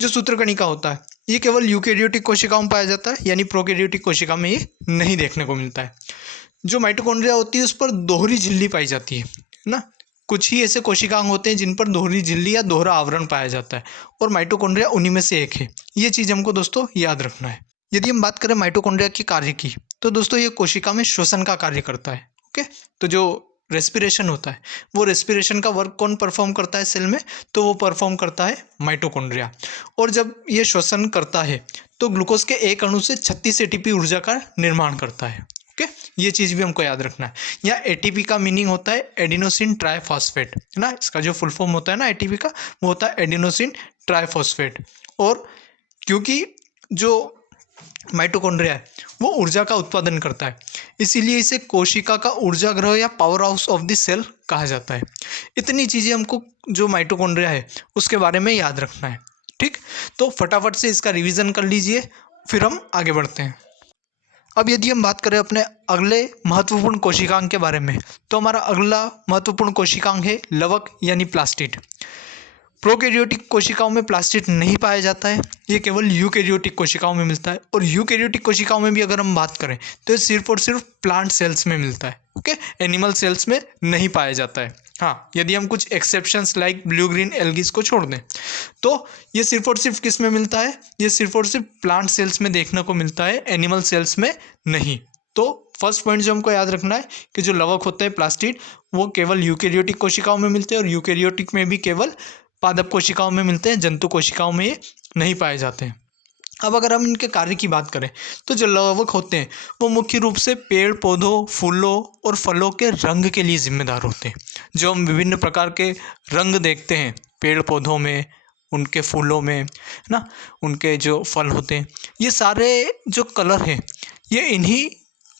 जो सूत्रकणिका होता है ये केवल यूकेरियोटिक कोशिकाओं में पाया जाता है, यानी प्रोकैरियोटिक कोशिका में ये नहीं देखने को मिलता है। जो माइटोकॉन्ड्रिया होती है उस पर दोहरी झिल्ली पाई जाती है ना। कुछ ही ऐसे कोशिकांग होते हैं जिन पर दोहरी झिल्ली या दोहरा आवरण पाया जाता है, और माइटोकॉन्ड्रिया उन्हीं में से एक है। ये चीज़ हमको दोस्तों याद रखना है। यदि हम बात करें माइटोकॉन्ड्रिया के कार्य की, तो दोस्तों ये कोशिका में श्वसन का कार्य करता है। ओके, तो जो रेस्पिरेशन होता है, वो रेस्पिरेशन का वर्क कौन परफॉर्म करता है सेल में, तो वो परफॉर्म करता है माइटोकॉन्ड्रिया। और जब ये श्वसन करता है तो ग्लूकोज के एक अणु से 36 एटीपी ऊर्जा का निर्माण करता है। ओके, ये चीज़ भी हमको याद रखना है। यहाँ एटीपी का मीनिंग होता है एडिनोसिन ट्राइफॉस्फेट, है ना। इसका जो फुल फॉर्म होता है ना एटीपी का, वो होता है एडिनोसिन ट्राइफॉस्फेट। और क्योंकि जो माइटोकॉन्ड्रिया है वो ऊर्जा का उत्पादन करता है, इसीलिए इसे कोशिका का ऊर्जा ग्रह या powerhouse of the cell कहा जाता है। इतनी चीज़ें हमको जो माइटोकॉन्ड्रिया है उसके बारे में याद रखना है। ठीक, तो फटाफट से इसका रिवीजन कर लीजिए, फिर हम आगे बढ़ते हैं। अब यदि हम बात करें अपने अगले महत्वपूर्ण कोशिकांग के बारे में, तो हमारा अगला महत्वपूर्ण कोशिकांग है लवक यानी प्लास्टिड। प्रोकैरियोटिक कोशिकाओं में प्लास्टिड नहीं पाया जाता है, ये केवल यूकैरियोटिक कोशिकाओं में मिलता है। और यूकैरियोटिक कोशिकाओं में भी अगर हम बात करें तो ये सिर्फ और सिर्फ प्लांट सेल्स में मिलता है। ओके, एनिमल सेल्स में नहीं पाया जाता है। हाँ, यदि हम कुछ exceptions like blue green algae को छोड़ दें, तो ये सिर्फ और सिर्फ किस में मिलता है? ये सिर्फ और सिर्फ प्लांट सेल्स में देखने को मिलता है, एनिमल सेल्स में नहीं। तो फर्स्ट पॉइंट जो हमको याद रखना है कि जो लवक होते हैं प्लास्टिड, वो केवल यूकेरियोटिक कोशिकाओं में मिलते हैं, और यूकेरियोटिक में भी केवल पादप कोशिकाओं में मिलते हैं, जंतु कोशिकाओं में ये नहीं पाए जाते हैं। अब अगर हम इनके कार्य की बात करें, तो जो लवक होते हैं वो मुख्य रूप से पेड़ पौधों, फूलों और फलों के रंग के लिए जिम्मेदार होते हैं। जो हम विभिन्न प्रकार के रंग देखते हैं पेड़ पौधों में, उनके फूलों में, है ना, उनके जो फल होते हैं, ये सारे जो कलर हैं ये इन्हीं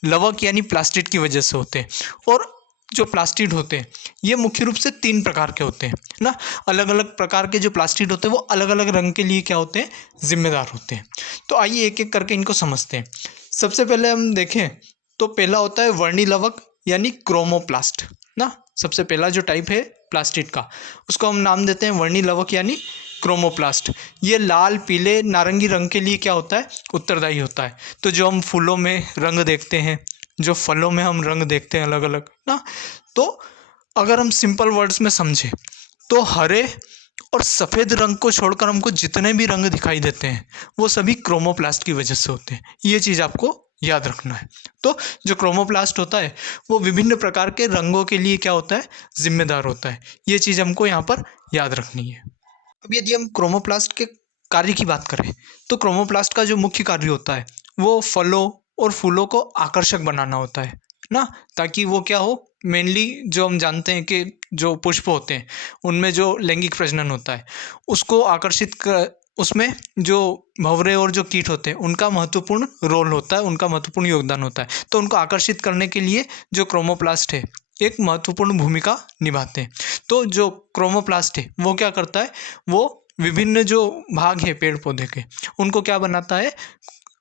लवक यानी प्लास्टिड की वजह से होते हैं। और जो प्लास्टिड होते हैं ये मुख्य रूप से 3 प्रकार के होते हैं ना। अलग अलग प्रकार के जो प्लास्टिड होते हैं वो अलग अलग रंग के लिए क्या होते हैं? जिम्मेदार होते हैं। तो आइए एक एक करके इनको समझते हैं। सबसे पहले हम देखें तो पहला होता है वर्णी लवक यानी क्रोमोप्लास्ट ना। सबसे पहला जो टाइप है प्लास्टिड का, उसको हम नाम देते हैं वर्णी लवक यानी क्रोमोप्लास्ट। ये लाल, पीले, नारंगी रंग के लिए क्या होता है? उत्तरदायी होता है। तो जो हम फूलों में रंग देखते हैं, जो फलों में हम रंग देखते हैं अलग अलग ना, तो अगर हम सिंपल वर्ड्स में समझें तो हरे और सफ़ेद रंग को छोड़कर हमको जितने भी रंग दिखाई देते हैं वो सभी क्रोमोप्लास्ट की वजह से होते हैं। ये चीज़ आपको याद रखना है। तो जो क्रोमोप्लास्ट होता है वो विभिन्न प्रकार के रंगों के लिए क्या होता है? जिम्मेदार होता है। ये चीज़ हमको यहाँ पर याद रखनी है। अब यदि हम क्रोमोप्लास्ट के कार्य की बात करें, तो क्रोमोप्लास्ट का जो मुख्य कार्य होता है वो फलों और फूलों को आकर्षक बनाना होता है ना, ताकि वो क्या हो, मेनली जो हम जानते हैं कि जो पुष्प होते हैं उनमें जो लैंगिक प्रजनन होता है उसको आकर्षित कर, उसमें जो भंवरे और जो कीट होते हैं उनका महत्वपूर्ण रोल होता है, उनका महत्वपूर्ण योगदान होता है। तो उनको आकर्षित करने के लिए जो क्रोमोप्लास्ट है एक महत्वपूर्ण भूमिका निभाते हैं। तो जो क्रोमोप्लास्ट है वो क्या करता है? वो विभिन्न जो भाग है पेड़ पौधे के उनको क्या बनाता है?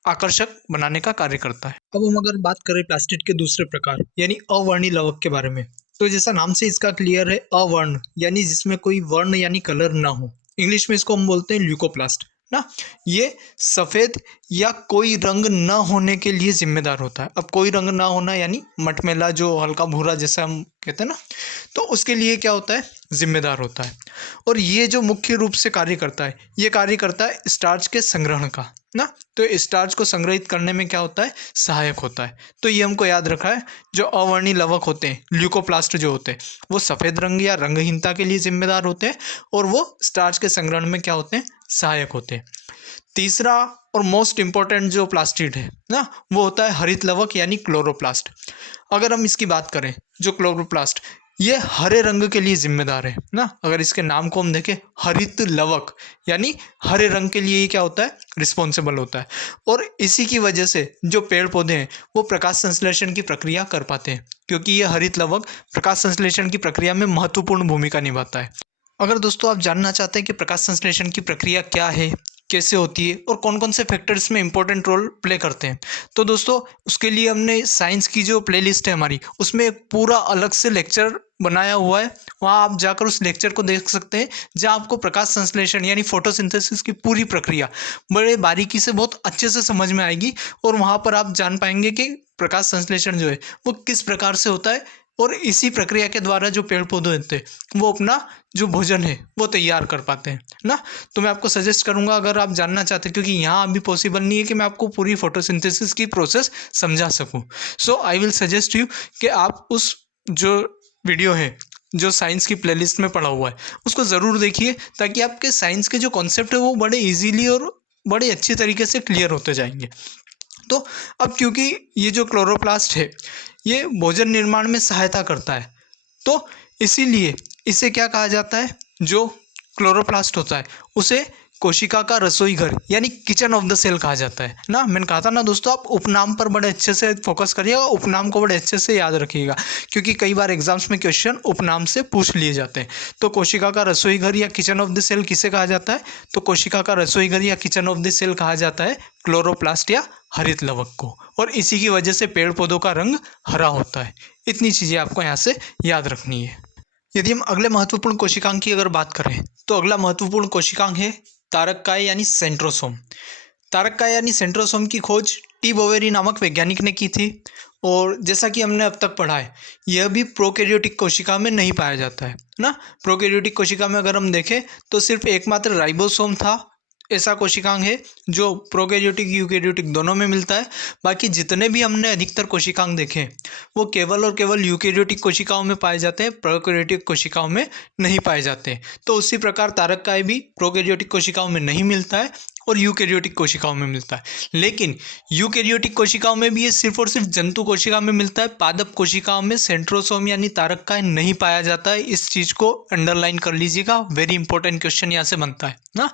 आकर्षक बनाने का कार्य करता है। अब हम अगर बात करें प्लास्टिड के दूसरे प्रकार यानी अवर्णी लवक के बारे में, तो जैसा नाम से इसका क्लियर है, अवर्ण यानी जिसमें कोई वर्ण यानी कलर ना हो। इंग्लिश में इसको हम बोलते हैं ल्यूकोप्लास्ट ना। ये सफ़ेद या कोई रंग न होने के लिए जिम्मेदार होता है। अब कोई रंग ना होना यानी मटमैला, जो हल्का भूरा जैसा हम कहते हैं ना, तो उसके लिए क्या होता है? जिम्मेदार होता है। और ये जो मुख्य रूप से कार्य करता है, ये कार्य करता है स्टार्च के संग्रहण का ना। तो स्टार्च को संग्रहित करने में क्या होता है? सहायक होता है। तो ये हमको याद रखा है। जो अवर्णी लवक होते हैं, ल्यूकोप्लास्ट जो होते हैं, वो सफ़ेद रंग या रंगहीनता के लिए जिम्मेदार होते हैं और वो स्टार्च के संग्रहण में क्या होते हैं? सहायक होते हैं। तीसरा और मोस्ट इम्पॉर्टेंट जो प्लास्टिड है ना, वो होता है हरित लवक यानी क्लोरोप्लास्ट। अगर हम इसकी बात करें, जो क्लोरोप्लास्ट ये हरे रंग के लिए जिम्मेदार है ना। अगर इसके नाम को हम देखें, हरित लवक यानी हरे रंग के लिए ये क्या होता है? रिस्पॉन्सिबल होता है। और इसी की वजह से जो पेड़ पौधे हैं वो प्रकाश संश्लेषण की प्रक्रिया कर पाते हैं, क्योंकि ये हरित लवक प्रकाश संश्लेषण की प्रक्रिया में महत्वपूर्ण भूमिका निभाता है। अगर दोस्तों आप जानना चाहते हैं कि प्रकाश संश्लेषण की प्रक्रिया क्या है, कैसे होती है और कौन कौन से फैक्टर्स में इंपॉर्टेंट रोल प्ले करते हैं, तो दोस्तों उसके लिए हमने साइंस की जो प्लेलिस्ट है हमारी, उसमें एक पूरा अलग से लेक्चर बनाया हुआ है। वहाँ आप जाकर उस लेक्चर को देख सकते हैं, जहाँ आपको प्रकाश संश्लेषण यानी फोटोसिंथेसिस की पूरी प्रक्रिया बड़े बारीकी से बहुत अच्छे से समझ में आएगी। और वहाँ पर आप जान पाएंगे कि प्रकाश संश्लेषण जो है वो किस प्रकार से होता है, और इसी प्रक्रिया के द्वारा जो पेड़ पौधे होते हैं वो अपना जो भोजन है वो तैयार कर पाते हैं ना। तो मैं आपको सजेस्ट करूंगा, अगर आप जानना चाहते हैं, क्योंकि यहाँ अभी पॉसिबल नहीं है कि मैं आपको पूरी फोटोसिंथेसिस की प्रोसेस समझा सकूं, सो आई विल सजेस्ट यू कि आप उस जो वीडियो है जो साइंस की प्लेलिस्ट में पड़ा हुआ है उसको ज़रूर देखिए, ताकि आपके साइंस के जो कॉन्सेप्ट है वो बड़े ईजीली और बड़े अच्छी तरीके से क्लियर होते जाएंगे। तो अब क्योंकि ये जो क्लोरोप्लास्ट है ये भोजन निर्माण में सहायता करता है, तो इसीलिए इसे क्या कहा जाता है? जो क्लोरोप्लास्ट होता है उसे कोशिका का रसोई घर यानी किचन ऑफ द सेल कहा जाता है ना। मैंने कहा था ना दोस्तों, आप उपनाम पर बड़े अच्छे से फोकस करिएगा, उपनाम को बड़े अच्छे से याद रखिएगा, क्योंकि कई बार एग्जाम्स में क्वेश्चन उपनाम से पूछ लिए जाते हैं। तो कोशिका का रसोई घर या किचन ऑफ द सेल किसे कहा जाता है? तो कोशिका का रसोई घर या किचन ऑफ द सेल कहा जाता है क्लोरोप्लास्ट या हरित लवक को। और इसी की वजह से पेड़ पौधों का रंग हरा होता है। इतनी चीज़ें आपको यहाँ से याद रखनी है। यदि हम अगले महत्वपूर्ण कोशिकांग की अगर बात करें, तो अगला महत्वपूर्ण कोशिकांग है तारककाय यानी सेंट्रोसोम। तारककाय यानी सेंट्रोसोम की खोज टी बोवेरी नामक वैज्ञानिक ने की थी। और जैसा कि हमने अब तक पढ़ा है, यह भी प्रोकैरियोटिक कोशिका में नहीं पाया जाता है ना। प्रोकैरियोटिक कोशिका में अगर हम देखें तो सिर्फ एकमात्र राइबोसोम था, ऐसा कोशिकांग है जो प्रोकैरियोटिक यूकैरियोटिक दोनों में मिलता है। बाकी जितने भी हमने अधिकतर कोशिकांग देखे वो केवल और केवल यूकैरियोटिक कोशिकाओं में पाए जाते हैं, प्रोकैरियोटिक कोशिकाओं में नहीं पाए जाते। तो उसी प्रकार तारककाय भी प्रोकैरियोटिक कोशिकाओं में नहीं मिलता है और यूकैरियोटिक कोशिकाओं में मिलता है। लेकिन यूकैरियोटिक कोशिकाओं में भी ये सिर्फ और सिर्फ जंतु कोशिका में मिलता है। पादप कोशिकाओं में सेंट्रोसोम यानी तारककाय नहीं पाया जाता है। इस चीज़ को अंडरलाइन कर लीजिएगा, वेरी इंपॉर्टेंट क्वेश्चन यहाँ से बनता है ना,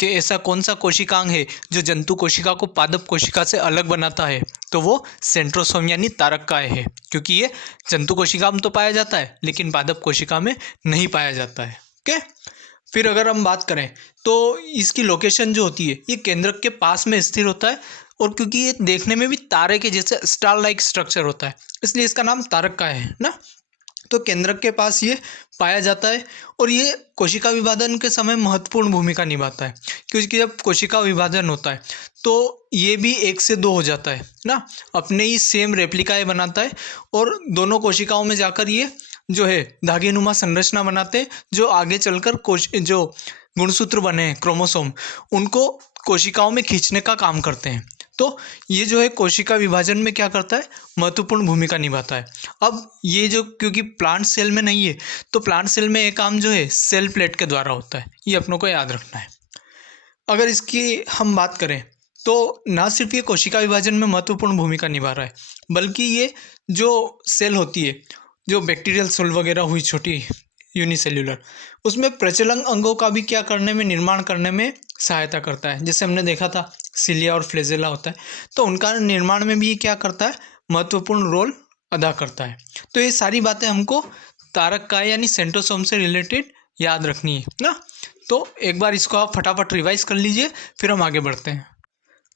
कि ऐसा कौन सा कोशिकांग है जो जंतु कोशिका को पादप कोशिका से अलग बनाता है। तो वो सेंट्रोसोम यानी तारककाय है, क्योंकि ये जंतु कोशिका में तो पाया जाता है लेकिन पादप कोशिका में नहीं पाया जाता है। ओके, फिर अगर हम बात करें तो इसकी लोकेशन जो होती है ये केंद्रक के पास में स्थिर होता है, और क्योंकि ये देखने में भी तारे के जैसे स्टार लाइक स्ट्रक्चर होता है इसलिए इसका नाम तारककाय है ना। तो केंद्रक के पास ये पाया जाता है और ये कोशिका विभाजन के समय महत्वपूर्ण भूमिका निभाता है, क्योंकि जब कोशिका विभाजन होता है तो ये भी 1 से 2 हो जाता है ना, अपने ही सेम रेप्लिकाएं बनाता है और दोनों कोशिकाओं में जाकर ये जो है धागेनुमा संरचना बनाते हैं, जो आगे चलकर जो गुणसूत्र बने हैं क्रोमोसोम उनको कोशिकाओं में खींचने का काम करते हैं। तो ये जो है कोशिका विभाजन में क्या करता है, महत्वपूर्ण भूमिका निभाता है। अब ये जो क्योंकि प्लांट सेल में नहीं है तो प्लांट सेल में एक काम जो है सेल प्लेट के द्वारा होता है, ये अपनों को याद रखना है। अगर इसकी हम बात करें तो ना सिर्फ ये कोशिका विभाजन में महत्वपूर्ण भूमिका निभा रहा है, बल्कि ये जो सेल होती है, जो बैक्टीरियल सेल वगैरह हुई छोटी यूनिसेल्यूलर, उसमें प्रचलन अंगों का भी क्या करने में, निर्माण करने में सहायता करता है। जैसे हमने देखा था सिलिया और फ्लेजेला होता है, तो उनका निर्माण में भी क्या करता है, महत्वपूर्ण रोल अदा करता है। तो ये सारी बातें हमको तारककाय यानी सेंट्रोसोम से रिलेटेड याद रखनी है ना। तो एक बार इसको आप फटाफट रिवाइज कर लीजिए, फिर हम आगे बढ़ते हैं।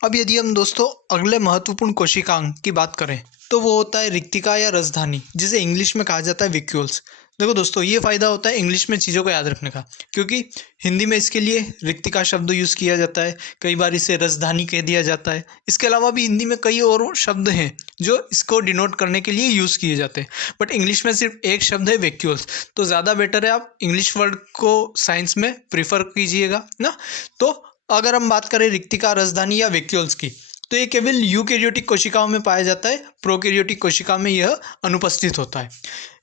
अब यदि हम दोस्तों अगले महत्वपूर्ण कोशिकांग की बात करें तो वो होता है रिक्तिका या रसधानी, जिसे इंग्लिश में कहा जाता है विक्यूल्स। देखो दोस्तों, ये फ़ायदा होता है इंग्लिश में चीज़ों को याद रखने का, क्योंकि हिंदी में इसके लिए रिक्तिका शब्द यूज़ किया जाता है, कई बार इसे रसधानी कह दिया जाता है। इसके अलावा भी हिंदी में कई और शब्द हैं जो इसको डिनोट करने के लिए यूज़ किए जाते हैं, बट इंग्लिश में सिर्फ एक शब्द है वैक्यूल्स। तो ज़्यादा बेटर है आप इंग्लिश वर्ड को साइंस में प्रीफर कीजिएगा ना। तो अगर हम बात करें रिक्तिका, रसधानी या वैक्यूल्स की, तो ये केवल यूकैरियोटिक कोशिकाओं में पाया जाता है, प्रोकैरियोटिक कोशिका में यह अनुपस्थित होता है।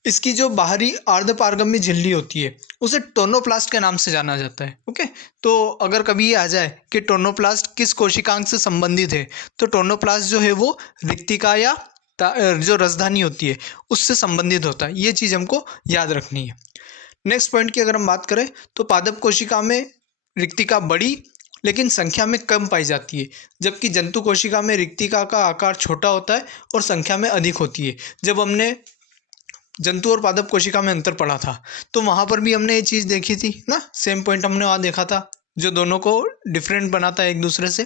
इसकी जो बाहरी अर्धपारगम्य झिल्ली होती है उसे टोनोप्लास्ट के नाम से जाना जाता है। ओके, तो अगर कभी ये आ जाए कि टोनोप्लास्ट किस कोशिकांग से संबंधित है, तो टोनोप्लास्ट जो है वो रिक्तिका या जो रसधानी होती है उससे संबंधित होता है। ये चीज़ हमको याद रखनी है। नेक्स्ट पॉइंट की अगर हम बात करें तो पादप कोशिका में रिक्तिका बड़ी लेकिन संख्या में कम पाई जाती है, जबकि जंतु कोशिका में रिक्तिका का आकार छोटा होता है और संख्या में अधिक होती है। जब हमने जंतु और पादप कोशिका में अंतर पढ़ा था तो वहाँ पर भी हमने ये चीज़ देखी थी ना, सेम पॉइंट हमने वहाँ देखा था जो दोनों को डिफरेंट बनाता है एक दूसरे से,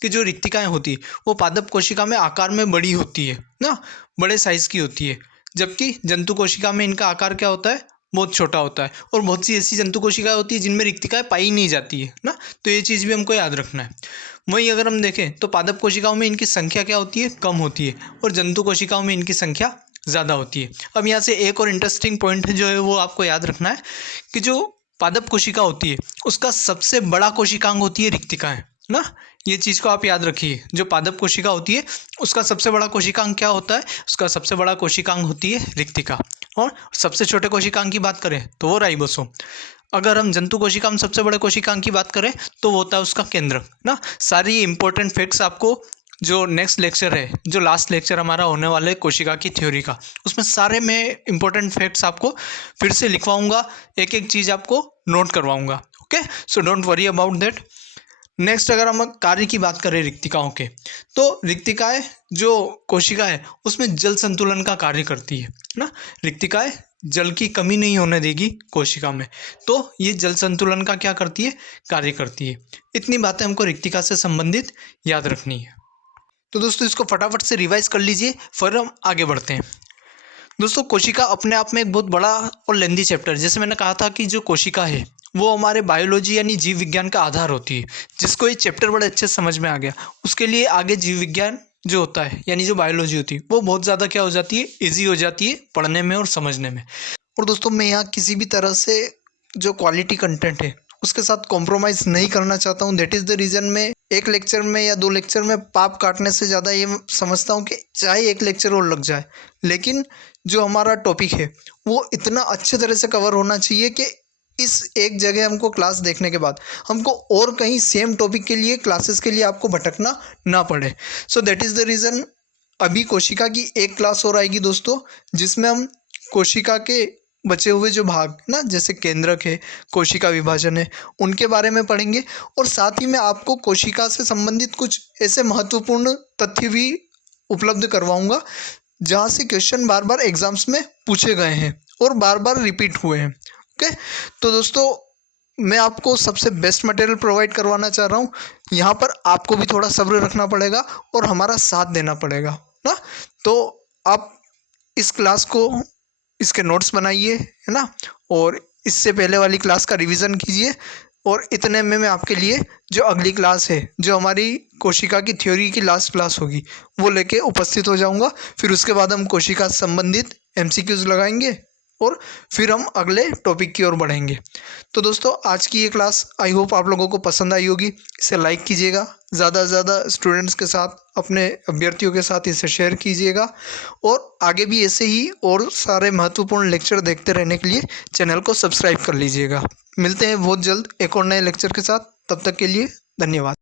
कि जो रिक्तिकाएँ होती है वो पादप कोशिका में आकार में बड़ी होती है ना, बड़े साइज़ की होती है, जबकि जंतु कोशिका में इनका आकार क्या होता है, बहुत छोटा होता है। और बहुत सी ऐसी जंतु कोशिकाएँ होती है जिनमें रिक्तिकाएँ पाई नहीं जाती है ना, तो ये चीज़ भी हमको याद रखना है। वहीं अगर हम देखें तो पादप कोशिकाओं में इनकी संख्या क्या होती है, कम होती है, और जंतु कोशिकाओं में इनकी संख्या ज़्यादा होती है। अब यहाँ से एक और इंटरेस्टिंग पॉइंट जो है वो आपको याद रखना है कि जो पादप कोशिका होती है उसका सबसे बड़ा कोशिकांग होती है रिक्तिकाएँ ना। ये चीज़ को आप याद रखिए, जो पादप कोशिका होती है उसका सबसे बड़ा कोशिकांग क्या होता है, उसका सबसे बड़ा कोशिकांग होती है रिक्तिका। और सबसे छोटे कोशिकांग की बात करें तो वो राइबोसोम। अगर हम जंतु कोशिका में सबसे बड़े कोशिकांग की बात करें तो वो होता है उसका केंद्रक ना। सारी इंपॉर्टेंट फैक्ट्स आपको जो नेक्स्ट लेक्चर है, जो लास्ट लेक्चर हमारा होने वाला है कोशिका की थ्योरी का, उसमें सारे मैं इंपॉर्टेंट फैक्ट्स आपको फिर से लिखवाऊंगा, एक एक चीज़ आपको नोट करवाऊंगा। Okay, so don't worry about that. Next अगर हम कार्य की बात करें रिक्तिकाओं के, तो रिक्तिकाएं जो कोशिका है उसमें जल संतुलन का कार्य करती है ना। रिक्तिकाएं जल की कमी नहीं होने देगी कोशिका में, तो ये जल संतुलन का क्या करती है, कार्य करती है। इतनी बातें हमको रिक्तिका से संबंधित याद रखनी है। तो दोस्तों इसको फटाफट से रिवाइज कर लीजिए, फिर हम आगे बढ़ते हैं। दोस्तों कोशिका अपने आप में एक बहुत बड़ा और लेंदी चैप्टर, जैसे मैंने कहा था कि जो कोशिका है वो हमारे बायोलॉजी यानी जीव विज्ञान का आधार होती है। जिसको ये चैप्टर बड़े अच्छे से समझ में आ गया उसके लिए आगे जीव विज्ञान जो होता है यानी जो बायोलॉजी होती है वो बहुत ज़्यादा क्या हो जाती है, ईजी हो जाती है पढ़ने में और समझने में। और दोस्तों मैं यहाँ किसी भी तरह से जो क्वालिटी कंटेंट है उसके साथ कॉम्प्रोमाइज़ नहीं करना चाहता हूँ। दैट इज़ द रीज़न मैं एक लेक्चर में या 2 लेक्चर में पाप काटने से ज़्यादा ये समझता हूँ कि चाहे एक लेक्चर और लग जाए, लेकिन जो हमारा टॉपिक है वो इतना अच्छे तरह से कवर होना चाहिए कि इस एक जगह हमको क्लास देखने के बाद हमको और कहीं सेम टॉपिक के लिए क्लासेस के लिए आपको भटकना ना पड़े। So that is the reason अभी कोशिका की एक क्लास और आएगी दोस्तों, जिसमें हम कोशिका के बचे हुए जो भाग ना, जैसे केंद्रक है, कोशिका विभाजन है, उनके बारे में पढ़ेंगे। और साथ ही मैं आपको कोशिका से संबंधित कुछ ऐसे महत्वपूर्ण तथ्य भी उपलब्ध करवाऊंगा जहाँ से क्वेश्चन बार बार एग्जाम्स में पूछे गए हैं और बार बार रिपीट हुए हैं। ओके, तो दोस्तों मैं आपको सबसे बेस्ट मटेरियल प्रोवाइड करवाना चाह रहा हूँ। यहाँ पर आपको भी थोड़ा सब्र रखना पड़ेगा और हमारा साथ देना पड़ेगा ना। तो आप इस क्लास को, इसके नोट्स बनाइए, है ना, और इससे पहले वाली क्लास का रिवीजन कीजिए। और इतने में मैं आपके लिए जो अगली क्लास है, जो हमारी कोशिका की थ्योरी की लास्ट क्लास होगी, वो लेके उपस्थित हो जाऊंगा। फिर उसके बाद हम कोशिका से संबंधित एमसीक्यूज लगाएंगे और फिर हम अगले टॉपिक की ओर बढ़ेंगे। तो दोस्तों आज की ये क्लास आई होप आप लोगों को पसंद आई होगी। इसे लाइक कीजिएगा, ज़्यादा से ज़्यादा स्टूडेंट्स के साथ, अपने अभ्यर्थियों के साथ इसे शेयर कीजिएगा। और आगे भी ऐसे ही और सारे महत्वपूर्ण लेक्चर देखते रहने के लिए चैनल को सब्सक्राइब कर लीजिएगा। मिलते हैं बहुत जल्द एक और नए लेक्चर के साथ। तब तक के लिए धन्यवाद।